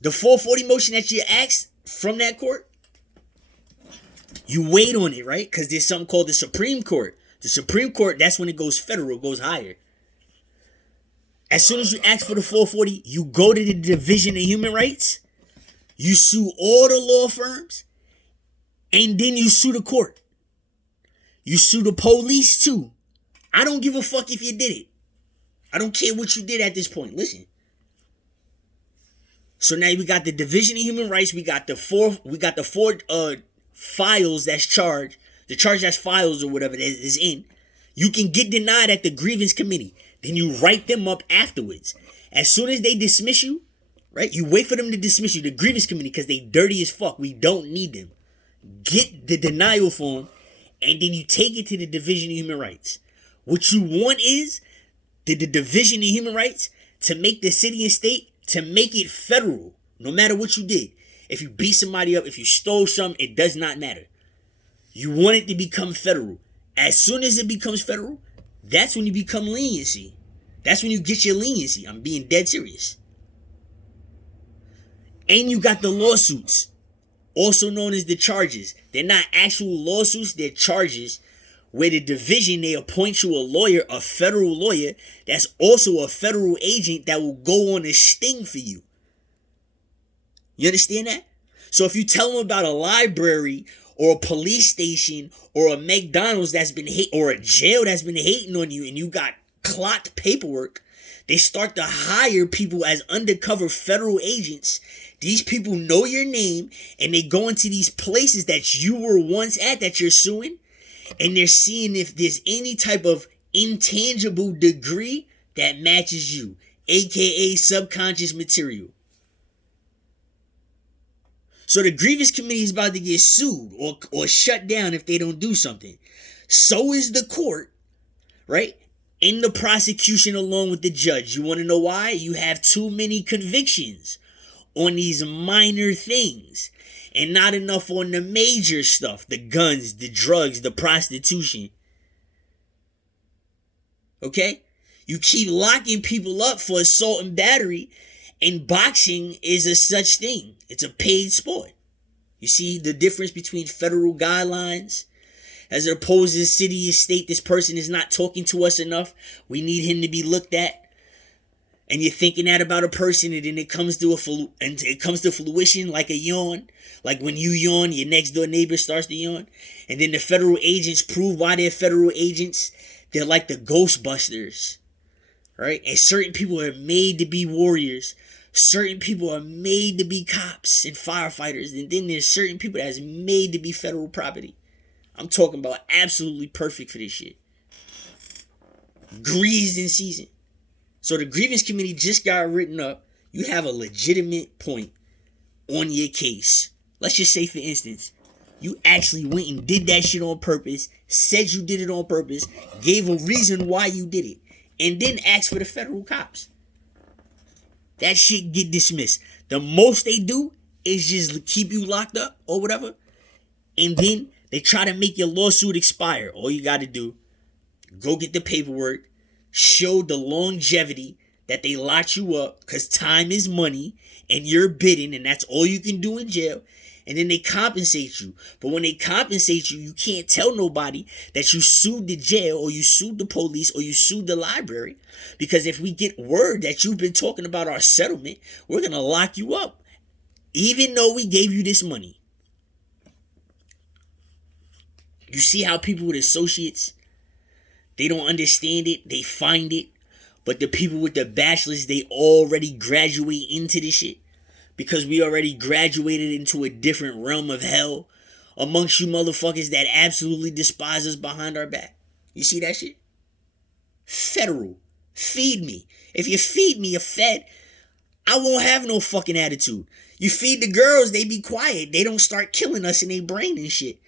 The 440 motion that you asked from that court, you wait on it, right? Because there's something called the Supreme Court. The Supreme Court, that's when it goes federal, goes higher. As soon as you ask for the 440, you go to the Division of Human Rights, you sue all the law firms, and then you sue the court. You sue the police too. I don't give a fuck if you did it. I don't care what you did at this point. Listen. So now we got the Division of Human Rights. We got the four files that's charged. The charge that's files or whatever that is in. You can get denied at the grievance committee. Then you write them up afterwards. As soon as they dismiss you, right? You wait for them to dismiss you, the grievance committee, because they dirty as fuck. We don't need them. Get the denial form, and then you take it to the Division of Human Rights. What you want is the Division of Human Rights to make the city and state, to make it federal, no matter what you did. If you beat somebody up, if you stole something, it does not matter. You want it to become federal. As soon as it becomes federal, that's when you become leniency. That's when you get your leniency. I'm being dead serious. And you got the lawsuits, also known as the charges. They're not actual lawsuits, they're charges, where the division, they appoint you a lawyer, a federal lawyer, that's also a federal agent that will go on a sting for you. You understand that? So if you tell them about a library or a police station or a McDonald's that's been or a jail that's been hating on you, and you got clocked paperwork, they start to hire people as undercover federal agents. These people know your name, and they go into these places that you were once at that you're suing, and they're seeing if there's any type of intangible degree that matches you, aka subconscious material. So the grievance committee is about to get sued or shut down if they don't do something. So is the court, right? In the prosecution along with the judge. You want to know why? You have too many convictions on these minor things and not enough on the major stuff, the guns, the drugs, the prostitution. Okay? You keep locking people up for assault and battery, and boxing is a such thing. It's a paid sport. You see the difference between federal guidelines as opposed to city and state. This person is not talking to us enough. We need him to be looked at. And you're thinking that about a person, and then it comes to fruition like a yawn. Like when you yawn, your next door neighbor starts to yawn. And then the federal agents prove why they're federal agents. They're like the Ghostbusters, right? And certain people are made to be warriors. Certain people are made to be cops and firefighters. And then there's certain people that's made to be federal property. I'm talking about absolutely perfect for this shit. Greased in season. So the grievance committee just got written up. You have a legitimate point on your case. Let's just say, for instance, you actually went and did that shit on purpose, said you did it on purpose, gave a reason why you did it, and then asked for the federal cops. That shit get dismissed. The most they do is just keep you locked up or whatever, and then they try to make your lawsuit expire. All you got to do, go get the paperwork, show the longevity that they locked you up, because time is money and you're bidding, and that's all you can do in jail. And then they compensate you. But when they compensate you, you can't tell nobody that you sued the jail or you sued the police or you sued the library, because if we get word that you've been talking about our settlement, we're going to lock you up, even though we gave you this money. You see how people with associates, they don't understand it, they find it, but the people with the bachelors, they already graduate into this shit, because we already graduated into a different realm of hell amongst you motherfuckers that absolutely despise us behind our back. You see that shit? Federal. Feed me. If you feed me a fed, I won't have no fucking attitude. You feed the girls, they be quiet. They don't start killing us in their brain and shit.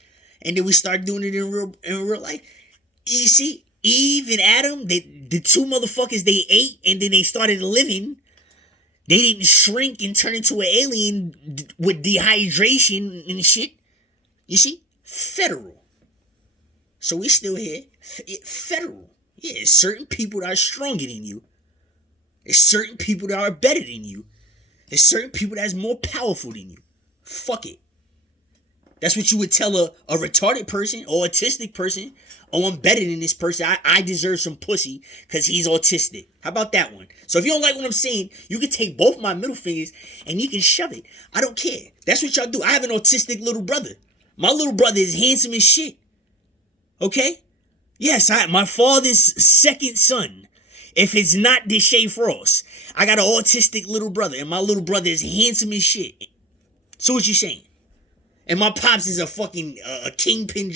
And then we start doing it in real life. You see, Eve and Adam, the two motherfuckers, they ate and then they started living. They didn't shrink and turn into an alien with dehydration and shit. You see? Federal. So we still here. Federal. Yeah, there's certain people that are stronger than you. There's certain people that are better than you. There's certain people that's more powerful than you. Fuck it. That's what you would tell a retarded person or autistic person. Oh, I'm better than this person. I deserve some pussy because he's autistic. How about that one? So if you don't like what I'm saying, you can take both my middle fingers and you can shove it. I don't care. That's what y'all do. I have an autistic little brother. My little brother is handsome as shit. Okay? Yes, my father's second son. If it's not Deshae Frost, I got an autistic little brother, and my little brother is handsome as shit. So what you saying? And my pops is a fucking kingpin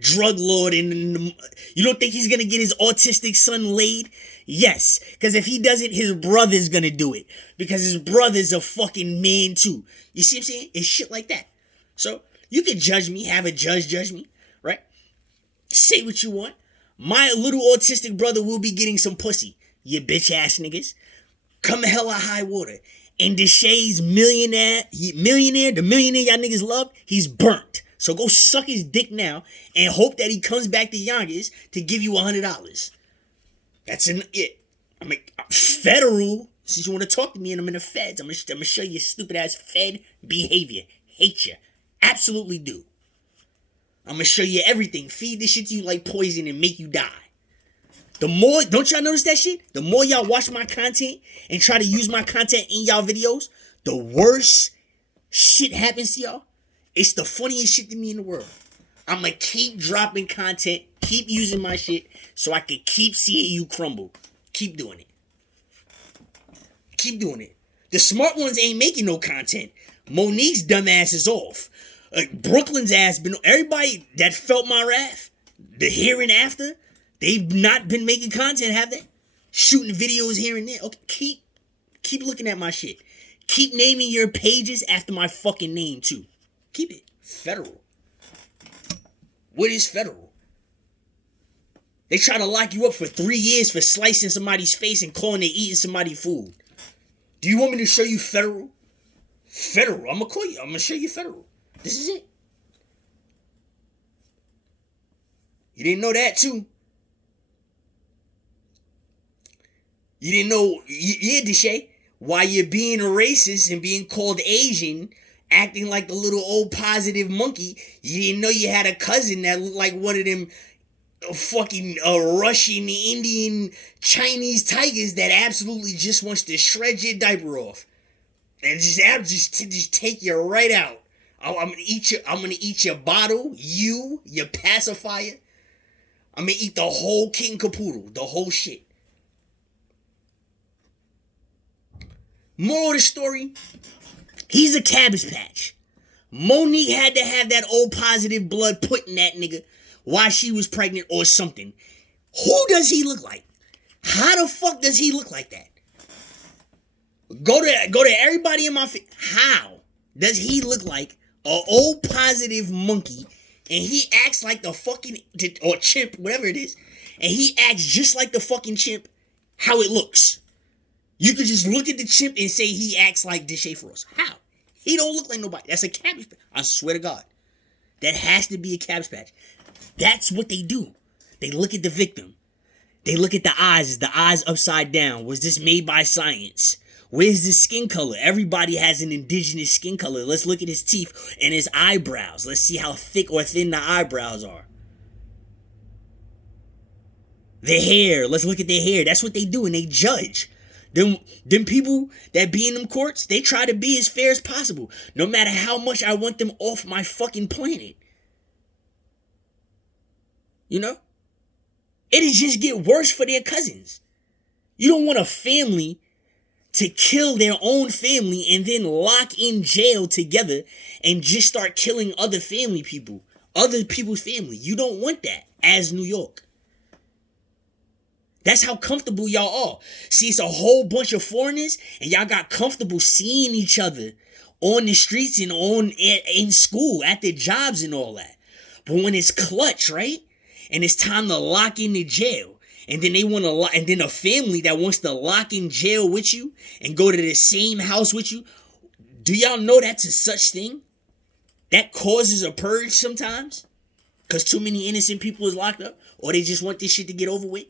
drug lord, and you don't think he's gonna get his autistic son laid? Yes, because if he doesn't, his brother's gonna do it, because his brother's a fucking man too. You see what I'm saying? It's shit like that. So you can judge me, have a judge judge me, right? Say what you want. My little autistic brother will be getting some pussy, you bitch ass niggas. Come hella high water. And Deshae's millionaire, the millionaire y'all niggas love, he's burnt. So go suck his dick now and hope that he comes back to Yonkers to give you $100. That's it. I'm federal. Since you want to talk to me and I'm in the feds, I'm gonna show you stupid ass fed behavior. Hate you. Absolutely do. I'm gonna show you everything. Feed this shit to you like poison and make you die. The more, don't y'all notice that shit? The more y'all watch my content and try to use my content in y'all videos, the worse shit happens to y'all. It's the funniest shit to me in the world. I'm gonna keep dropping content, keep using my shit, so I can keep seeing you crumble. Keep doing it. Keep doing it. The smart ones ain't making no content. Monique's dumb ass is off. Brooklyn's ass been. Everybody that felt my wrath, the here and after, they've not been making content, have they? Shooting videos here and there. Okay, keep looking at my shit. Keep naming your pages after my fucking name too. Keep it federal. What is federal? They try to lock you up for 3 years for slicing somebody's face and calling they eating somebody's food. Do you want me to show you federal? Federal. I'm gonna show you federal. This is it. You didn't know that too. You didn't know, yeah, Deshae, while you're being a racist and being called Asian, acting like the little old positive monkey, you didn't know you had a cousin that looked like one of them fucking Russian, Indian, Chinese tigers that absolutely just wants to shred your diaper off. And just take you right out. I'm gonna eat your bottle, your pacifier. I'm gonna eat the whole king capoodle, the whole shit. Moral of the story, he's a Cabbage Patch. Monique had to have that old positive blood put in that nigga while she was pregnant or something. Who does he look like? How the fuck does he look like that? Go to everybody in my face. How does he look like an old positive monkey and he acts like the fucking, or chimp, whatever it is, and he acts just like the fucking chimp, how it looks? You could just look at the chimp and say he acts like Deshae Frost. How? He don't look like nobody. That's a Cabbage Patch. I swear to God. That has to be a Cabbage Patch. That's what they do. They look at the victim. They look at the eyes. Is the eyes upside down? Was this made by science? Where's the skin color? Everybody has an indigenous skin color. Let's look at his teeth and his eyebrows. Let's see how thick or thin the eyebrows are. The hair. Let's look at their hair. That's what they do, and they judge. Them people that be in them courts, they try to be as fair as possible, no matter how much I want them off my fucking planet. You know? It'll just get worse for their cousins. You don't want a family to kill their own family and then lock in jail together and just start killing other family people, other people's family. You don't want that as New York. That's how comfortable y'all are. See, it's a whole bunch of foreigners, and y'all got comfortable seeing each other on the streets and in school, at their jobs and all that. But when it's clutch, right? And it's time to lock in the jail, and then they want to and then a family that wants to lock in jail with you and go to the same house with you. Do y'all know that's a such thing? That causes a purge sometimes because too many innocent people is locked up, or they just want this shit to get over with.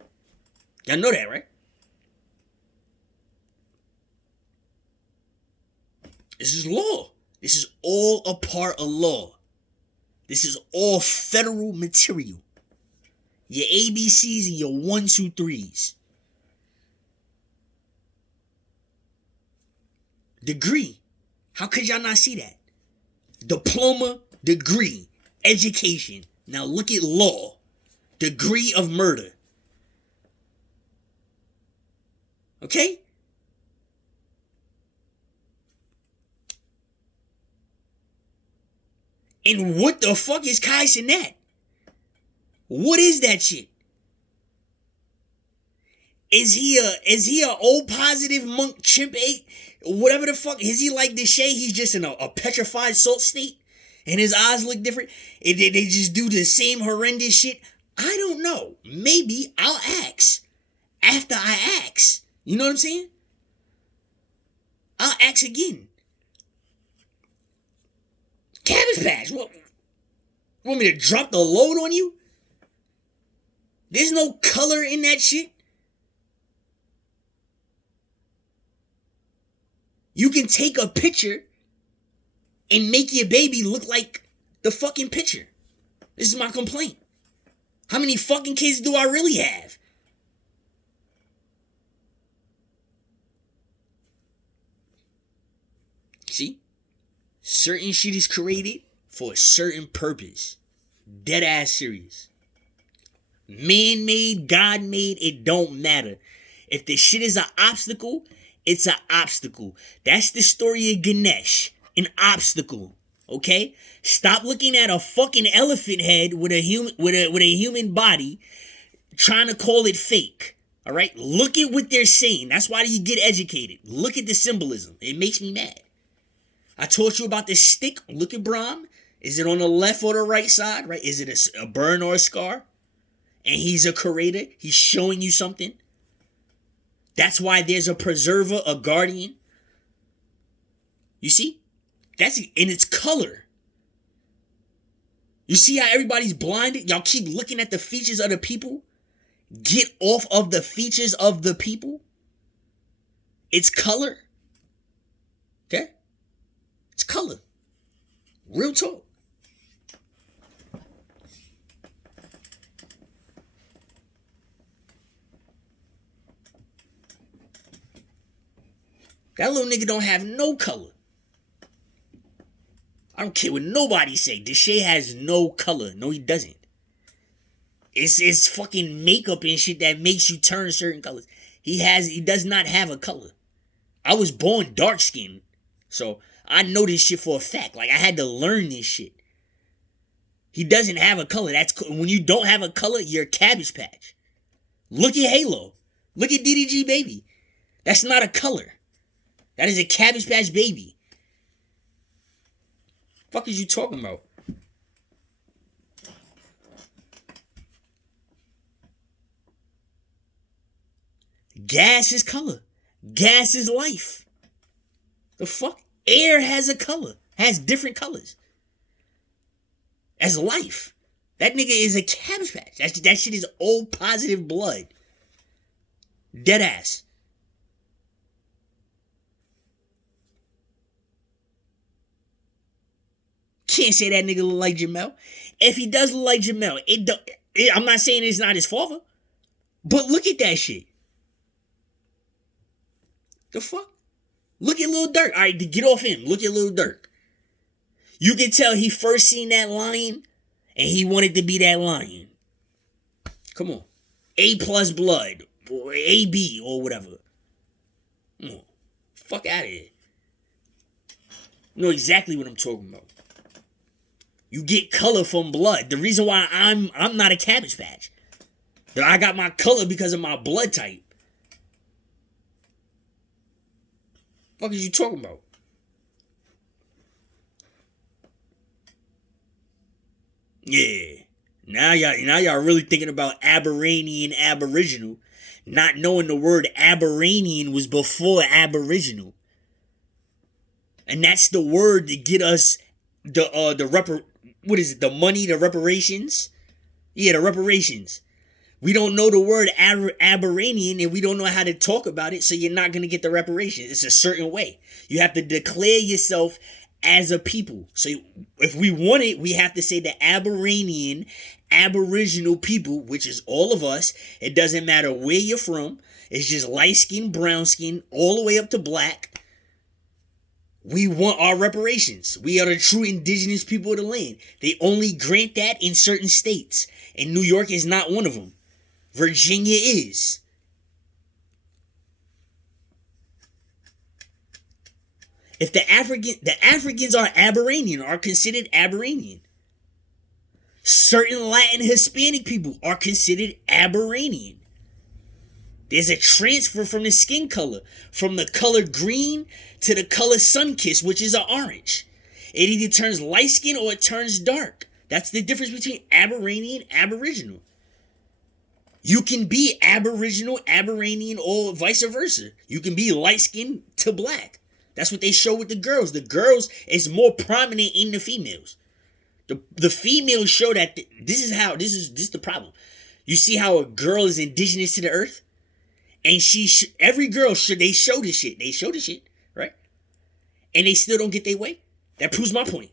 Y'all know that, right? This is law. This is all a part of law. This is all federal material. Your ABCs and your 1, 2, 3s. Degree. How could y'all not see that? Diploma, degree, education. Now look at law. Degree of murder. Okay? And what the fuck is Kai Cenat? What is that shit? Is he a O positive monk chimp 8? Whatever the fuck. Is he like Deshae? He's just in a petrified salt state and his eyes look different. And they just do the same horrendous shit. I don't know. Maybe I'll ask. After I ask. You know what I'm saying? I'll ask again. Cabbage Patch, what? Want me to drop the load on you? There's no color in that shit. You can take a picture and make your baby look like the fucking picture. This is my complaint. How many fucking kids do I really have? See? Certain shit is created for a certain purpose. Dead ass serious. Man-made, God-made, it don't matter. If the shit is an obstacle, it's an obstacle. That's the story of Ganesh. An obstacle. Okay? Stop looking at a fucking elephant head with a human body trying to call it fake. Alright? Look at what they're saying. That's why you get educated. Look at the symbolism. It makes me mad. I taught you about this stick. Look at Brahm. Is it on the left or the right side? Right? Is it a burn or a scar? And he's a curator. He's showing you something. That's why there's a preserver, a guardian. You see? That's in its color. You see how everybody's blinded? Y'all keep looking at the features of the people. Get off of the features of the people. It's color. Okay? It's color. Real talk. That little nigga don't have no color. I don't care what nobody say. Deshae has no color. No, he doesn't. It's fucking makeup and shit that makes you turn certain colors. He does not have a color. I was born dark skinned. So I know this shit for a fact. Like I had to learn this shit. He doesn't have a color. That's when you don't have a color, you're a Cabbage Patch. Look at Halo. Look at DDG Baby. That's not a color. That is a Cabbage Patch baby. Fuck is you talking about? Gas is color. Gas is life. The fuck? Air has a color. Has different colors. That's life. That nigga is a Cabbage Patch. That shit is O positive blood. Dead ass. Can't say that nigga look like Jamel. If he does look like Jamel, I'm not saying it's not his father. But look at that shit. The fuck? Look at Lil Durk. Alright, get off him. Look at Lil Durk. You can tell he first seen that lion and he wanted to be that lion. Come on. A plus blood. Or AB or whatever. Come on. Fuck out of here. You know exactly what I'm talking about. You get color from blood. The reason why I'm not a Cabbage Patch. I got my color because of my blood type. What is you talking about? Yeah. Now y'all really thinking about Aberranian Aboriginal, not knowing the word Aberranian was before Aboriginal. And that's the word to get us what is it, the money, the reparations? Yeah, the reparations. We don't know the word Aberranian and we don't know how to talk about it, so you're not going to get the reparations. It's a certain way. You have to declare yourself as a people. So if we want it, we have to say the Aberranian Aboriginal people, which is all of us. It doesn't matter where you're from. It's just light skin, brown skin, all the way up to black. We want our reparations. We are the true indigenous people of the land. They only grant that in certain states. And New York is not one of them. Virginia is. If the Africans are Aberranian, are considered Aberranian. Certain Latin Hispanic people are considered Aberranian. There's a transfer from the skin color, from the color green to the color sun-kissed, which is an orange. It either turns light skin or it turns dark. That's the difference between Aberranian and Aboriginal. You can be Aboriginal, Aberranian, or vice versa. You can be light skin to black. That's what they show with the girls. The girls is more prominent in the females. The females show that this is the problem. You see how a girl is indigenous to the earth? And every girl, they show this shit. They show this shit, right? And they still don't get their way. That proves my point.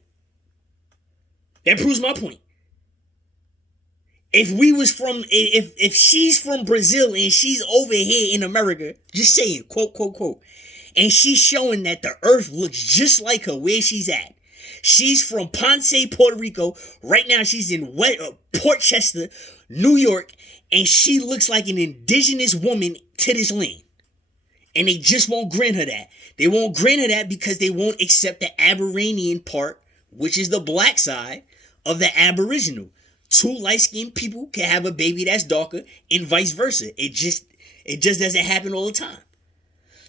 If she's from Brazil and she's over here in America, just saying, quote, quote, quote, and she's showing that the earth looks just like her where she's at. She's from Ponce, Puerto Rico. Right now she's in Port Chester, New York, and she looks like an indigenous woman to this land. And they just won't grant her that. They won't grant her that because they won't accept the Aberranian part, which is the black side of the Aboriginal. Two light-skinned people can have a baby that's darker and vice versa. It just doesn't happen all the time.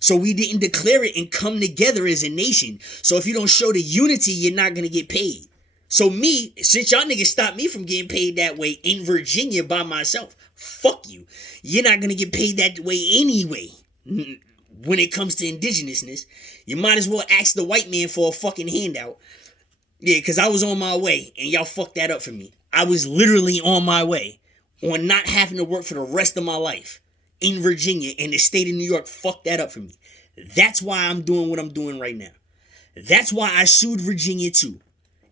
So we didn't declare it and come together as a nation. So if you don't show the unity, you're not going to get paid. So me, since y'all niggas stopped me from getting paid that way in Virginia by myself, fuck you. You're not going to get paid that way anyway. When it comes to indigenousness, you might as well ask the white man for a fucking handout. Yeah, because I was on my way and y'all fucked that up for me. I was literally on my way on not having to work for the rest of my life in Virginia, and the state of New York fucked that up for me. That's why I'm doing what I'm doing right now. That's why I sued Virginia too.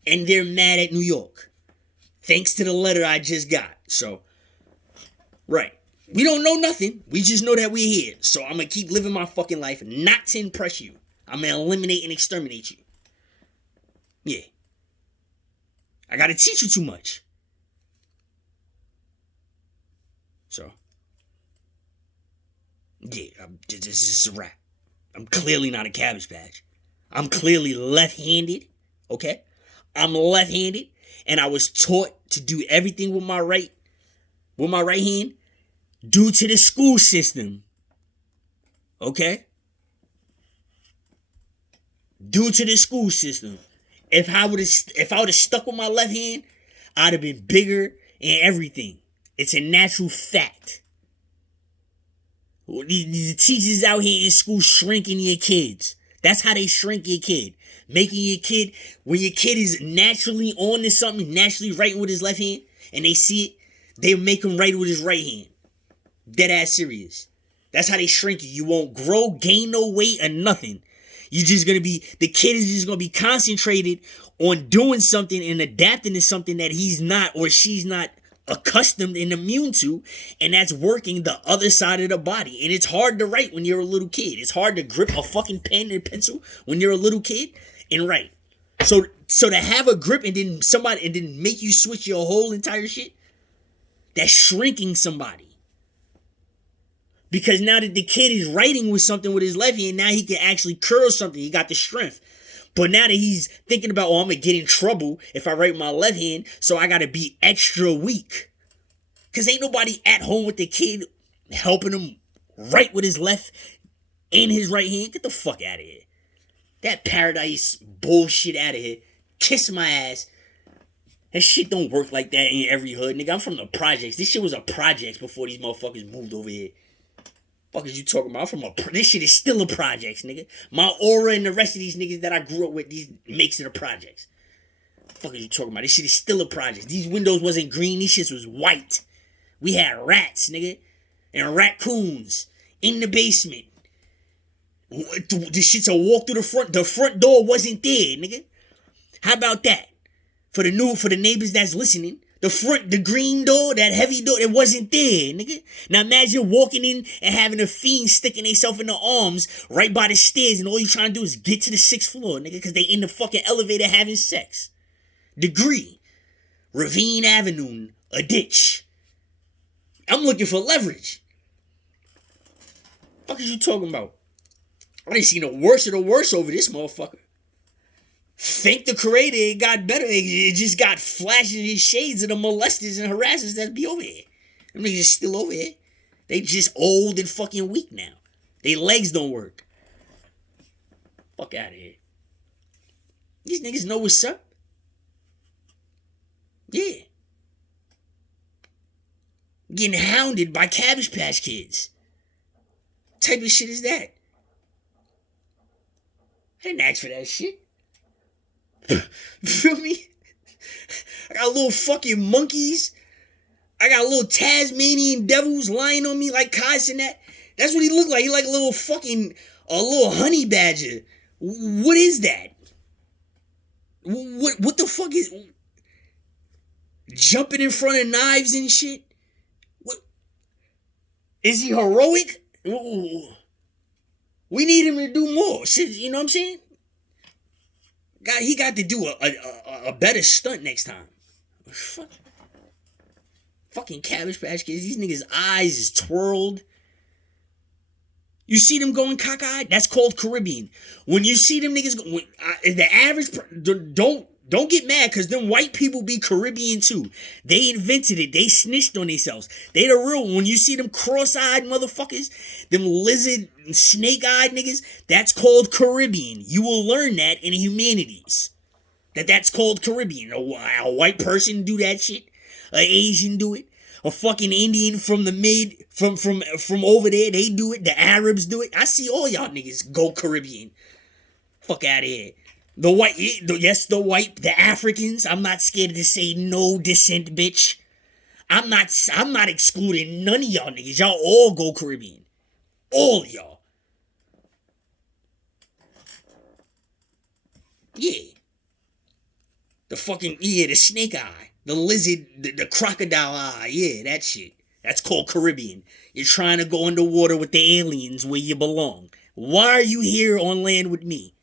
And they're mad at New York. Thanks to the letter I just got. So, right. We don't know nothing. We just know that we're here. So I'm going to keep living my fucking life, not to impress you. I'm going to eliminate and exterminate you. Yeah. I got to teach you too much. So, yeah, this is a wrap. I'm clearly not a Cabbage Patch. I'm clearly left-handed, okay? I'm left-handed, and I was taught to do everything with my right hand due to the school system, okay? Due to the school system. If I would have stuck with my left hand, I'd have been bigger and everything. It's a natural fact. The teachers out here in school shrinking your kids. That's how they shrink your kid. Making your kid, when your kid is naturally on to something, naturally writing with his left hand, and they see it, they make him write with his right hand. Dead ass serious. That's how they shrink you. You won't grow, gain no weight, or nothing. The kid is just going to be concentrated on doing something and adapting to something that he's not or she's not accustomed and immune to, and that's working the other side of the body. And it's hard to write when you're a little kid. It's hard to grip a fucking pen and pencil when you're a little kid and write. So to have a grip and then make you switch your whole entire shit, that's shrinking somebody. Because now that the kid is writing with something with his left hand, now he can actually curl something. He got the strength. But now that he's thinking about, I'm going to get in trouble if I write with my left hand, so I got to be extra weak. Because ain't nobody at home with the kid helping him write with his left and his right hand. Get the fuck out of here. That paradise bullshit out of here. Kiss my ass. That shit don't work like that in every hood, nigga. I'm from the projects. This shit was a projects before these motherfuckers moved over here. Fuck is you talking about? I'm from this shit is still a projects, nigga. My aura and the rest of these niggas that I grew up with, these makes it a projects. Fuck is you talking about? This shit is still a projects. These windows wasn't green. These shits was white. We had rats, nigga, and raccoons in the basement. This shit's a walk through the front. The front door wasn't there, nigga. How about that? For the neighbors that's listening, the green door, that heavy door, it wasn't there, nigga. Now imagine walking in and having a fiend sticking themselves in the arms right by the stairs, and all you trying to do is get to the 6th floor, nigga, because they in the fucking elevator having sex. Degree, Ravine Avenue, a ditch. I'm looking for leverage. What is you talking about? I ain't seen the worst of the worst over this motherfucker. Thank the creator, it got better. It just got flashes and shades of the molesters and harassers that be over here. Them niggas is still over here. They just old and fucking weak now. They legs don't work. Fuck out of here. These niggas know what's up. Yeah. Getting hounded by Cabbage Patch Kids. What type of shit is that? I didn't ask for that shit. You feel me? I got little fucking monkeys. I got little Tasmanian devils lying on me like Kais and that. That's what he looked like. He like a little honey badger. What is that? What the fuck is... Jumping in front of knives and shit? What? Is he heroic? Ooh. We need him to do more. Shit, you know what I'm saying? He got to do a better stunt next time. Fucking Cabbage Patch Kids. These niggas' eyes is twirled. You see them going cockeyed? That's called Caribbean. When you see them niggas, the average, don't get mad because them white people be Caribbean too. They invented it. They snitched on themselves. They the real one. When you see them cross-eyed motherfuckers, them lizard, snake-eyed niggas, that's called Caribbean. You will learn that in the humanities. That's called Caribbean. A white person do that shit. An Asian do it. A fucking Indian from over there, they do it. The Arabs do it. I see all y'all niggas go Caribbean. Fuck out of here. The Africans. I'm not scared to say no descent, bitch. I'm not excluding none of y'all niggas. Y'all all go Caribbean. All y'all. Yeah. The snake eye. The lizard, the crocodile eye. Yeah, that shit. That's called Caribbean. You're trying to go underwater with the aliens where you belong. Why are you here on land with me?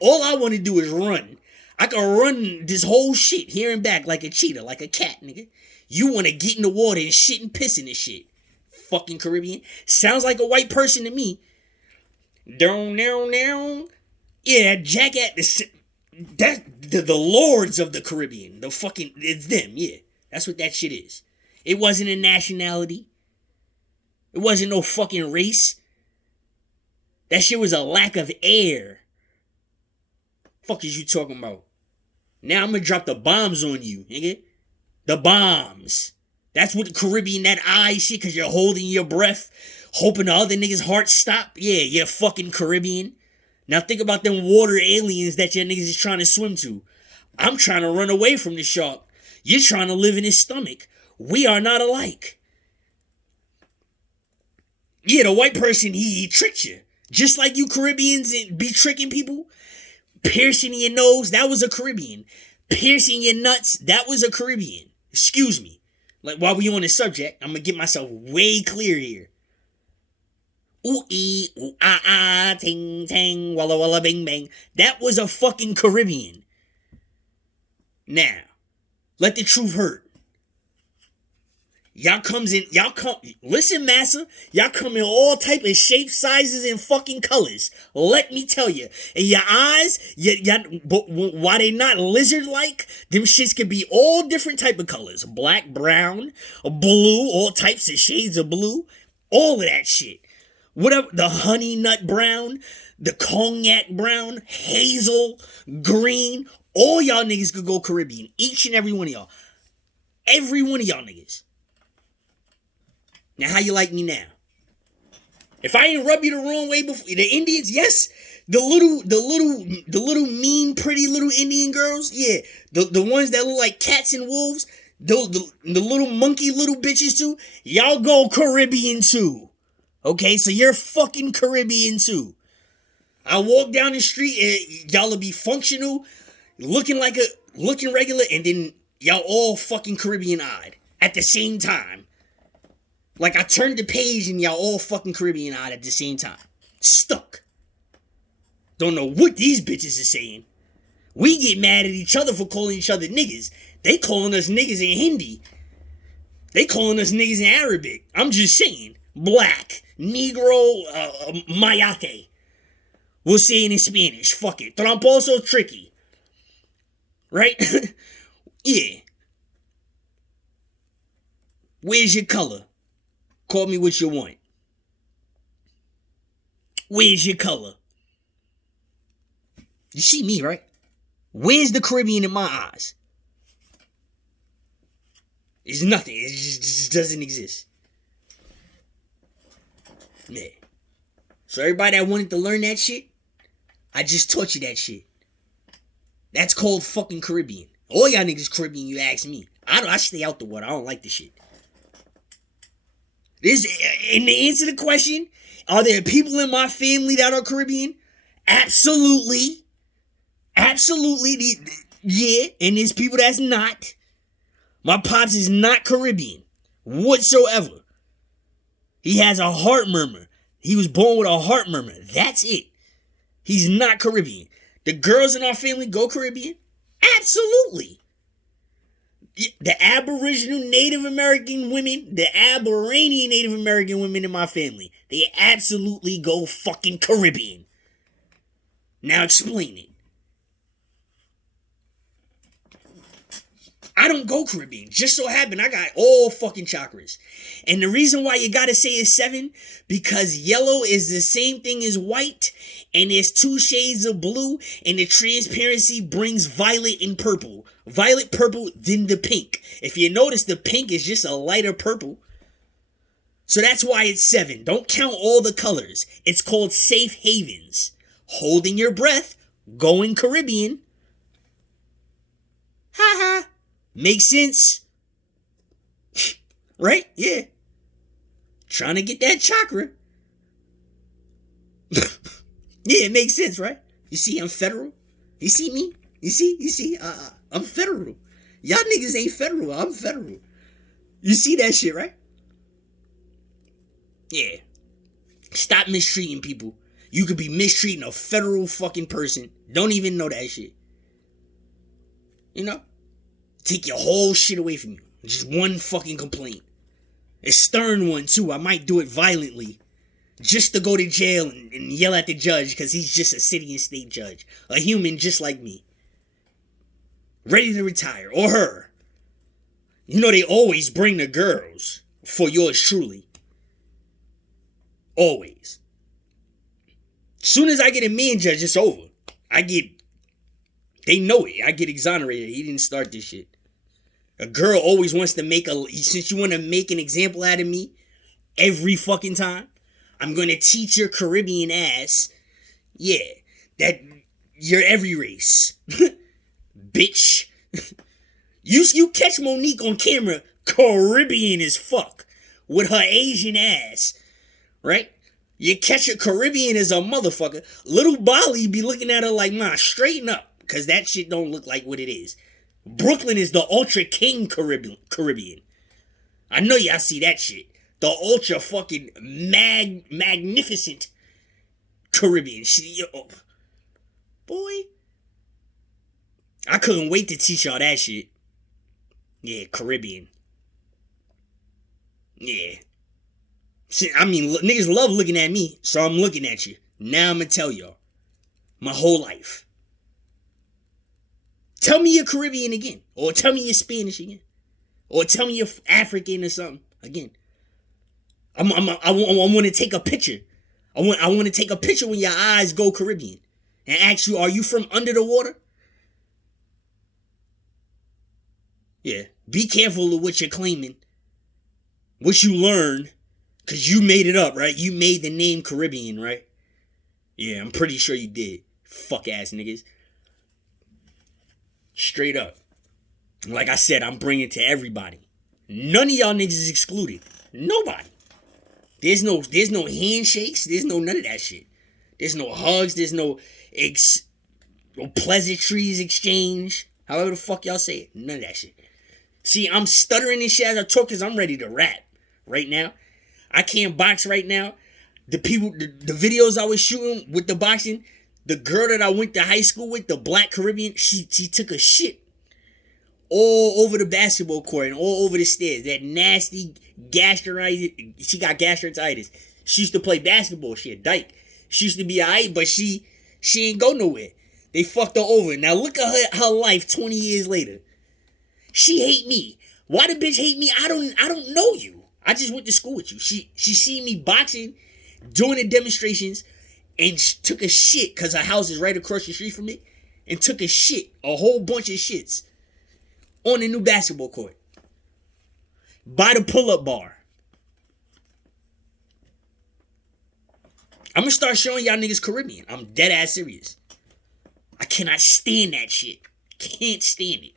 All I want to do is run. I can run this whole shit here and back like a cheetah, like a cat, nigga. You want to get in the water and shit and piss in this shit. Fucking Caribbean. Sounds like a white person to me. Down. Yeah, jackass. That's the lords of the Caribbean. It's them, yeah. That's what that shit is. It wasn't a nationality. It wasn't no fucking race. That shit was a lack of air. Fuck is you talking about? Now I'm gonna drop the bombs on you, nigga. The bombs. That's what the Caribbean, that eye shit, cause you're holding your breath, hoping the other niggas' hearts stop. Yeah, you're fucking Caribbean. Now think about them water aliens that your niggas is trying to swim to. I'm trying to run away from the shark. You're trying to live in his stomach. We are not alike. Yeah, the white person, he tricked you. Just like you Caribbeans be tricking people. Piercing your nose, that was a Caribbean. Piercing your nuts, that was a Caribbean. Excuse me. Like, while we on the subject, I'm gonna get myself way clear here. Ooh-ee, ooh-ah-ah, ting-tang, walla-walla, bing-bang. That was a fucking Caribbean. Now, let the truth hurt. Listen, massa, y'all come in all type of shapes, sizes, and fucking colors. Let me tell you. And your eyes, but while they not lizard-like, them shits could be all different type of colors. Black, brown, blue, all types of shades of blue. All of that shit. Whatever, the honey nut brown, the cognac brown, hazel, green, All y'all niggas could go Caribbean. Each and every one of y'all. Every one of y'all niggas. Now, how you like me now? If I ain't rub you the wrong way before, the Indians, yes, the little mean, pretty little Indian girls, yeah, the ones that look like cats and wolves, the little monkey little bitches too, y'all go Caribbean too. Okay, so you're fucking Caribbean too. I walk down the street and y'all'll be functional, looking regular, and then y'all all fucking Caribbean-eyed at the same time. Like I turned the page and y'all all fucking Caribbean-eyed at the same time. Stuck. Don't know what these bitches are saying. We get mad at each other for calling each other niggas. They calling us niggas in Hindi. They calling us niggas in Arabic. I'm just saying. Black, Negro, Mayate. We'll say it in Spanish. Fuck it. Tramposo, tricky. Right? Yeah. Where's your color? Call me what you want. Where's your color? You see me, right? Where's the Caribbean in my eyes? It's nothing. It just doesn't exist. Yeah. So everybody that wanted to learn that shit, I just taught you that shit. That's called fucking Caribbean. All y'all niggas Caribbean, you ask me. I stay out the water. I don't like this shit. And to answer the question, are there people in my family that are Caribbean? Absolutely. Absolutely. Yeah. And there's people that's not. My pops is not Caribbean whatsoever. He has a heart murmur. He was born with a heart murmur. That's it. He's not Caribbean. The girls in our family go Caribbean? Absolutely. The Aboriginal Native American women, the Aboranian Native American women in my family, they absolutely go fucking Caribbean. Now explain it. I don't go Caribbean. Just so happened I got all fucking chakras. And the reason why you gotta say it's 7, because yellow is the same thing as white, and there's 2 shades of blue, and the transparency brings violet and purple. Violet, purple, then the pink. If you notice, the pink is just a lighter purple. So that's why it's 7. Don't count all the colors. It's called safe havens. Holding your breath, going Caribbean. Ha ha. Makes sense. Right? Yeah. Trying to get that chakra. Yeah, it makes sense, right? You see, I'm federal. You see me? You see? I'm federal. Y'all niggas ain't federal. I'm federal. You see that shit, right? Yeah. Stop mistreating people. You could be mistreating a federal fucking person. Don't even know that shit. You know? Take your whole shit away from you. Just one fucking complaint. A stern one, too. I might do it violently. Just to go to jail and yell at the judge because he's just a city and state judge. A human just like me. Ready to retire. Or her. You know they always bring the girls for yours truly. Always. Soon as I get a man judge, it's over. They know it. I get exonerated. He didn't start this shit. A girl always wants to since you want to make an example out of me every fucking time, I'm going to teach your Caribbean ass, yeah, that you're every race. Bitch. You catch Monique on camera Caribbean as fuck with her Asian ass, right? You catch her Caribbean as a motherfucker. Little Bali be looking at her like, nah, straighten up, because that shit don't look like what it is. Brooklyn is the ultra king Caribbean. I know y'all see that shit. The ultra fucking magnificent Caribbean. Boy. I couldn't wait to teach y'all that shit. Yeah, Caribbean. Yeah. I mean, niggas love looking at me, so I'm looking at you. Now I'm gonna tell y'all. My whole life. Tell me you're Caribbean again. Or tell me you're Spanish again. Or tell me you're African or something again. I want to take a picture. I want to take a picture when your eyes go Caribbean. And ask you, are you from under the water? Yeah. Be careful of what you're claiming. What you learn. Because you made it up, right? You made the name Caribbean, right? Yeah, I'm pretty sure you did. Fuck ass niggas. Straight up. Like I said, I'm bringing it to everybody. None of y'all niggas is excluded. Nobody. There's no handshakes. There's no none of that shit. There's no hugs. There's no pleasantries exchange. However the fuck y'all say it. None of that shit. See, I'm stuttering this shit as I talk because I'm ready to rap right now. I can't box right now. The videos I was shooting with the boxing, the girl that I went to high school with, the Black Caribbean, she took a shit all over the basketball court and all over the stairs. That nasty gastritis. She got gastritis. She used to play basketball. She a dyke. She used to be alright, but she ain't go nowhere. They fucked her over. Now look at her life 20 years later. She hate me. Why the bitch hate me? I don't know you. I just went to school with you. She seen me boxing, doing the demonstrations, and took a shit because her house is right across the street from me, and took a shit, a whole bunch of shits, on the new basketball court. By the pull-up bar. I'm gonna start showing y'all niggas Caribbean. I'm dead ass serious. I cannot stand that shit. Can't stand it.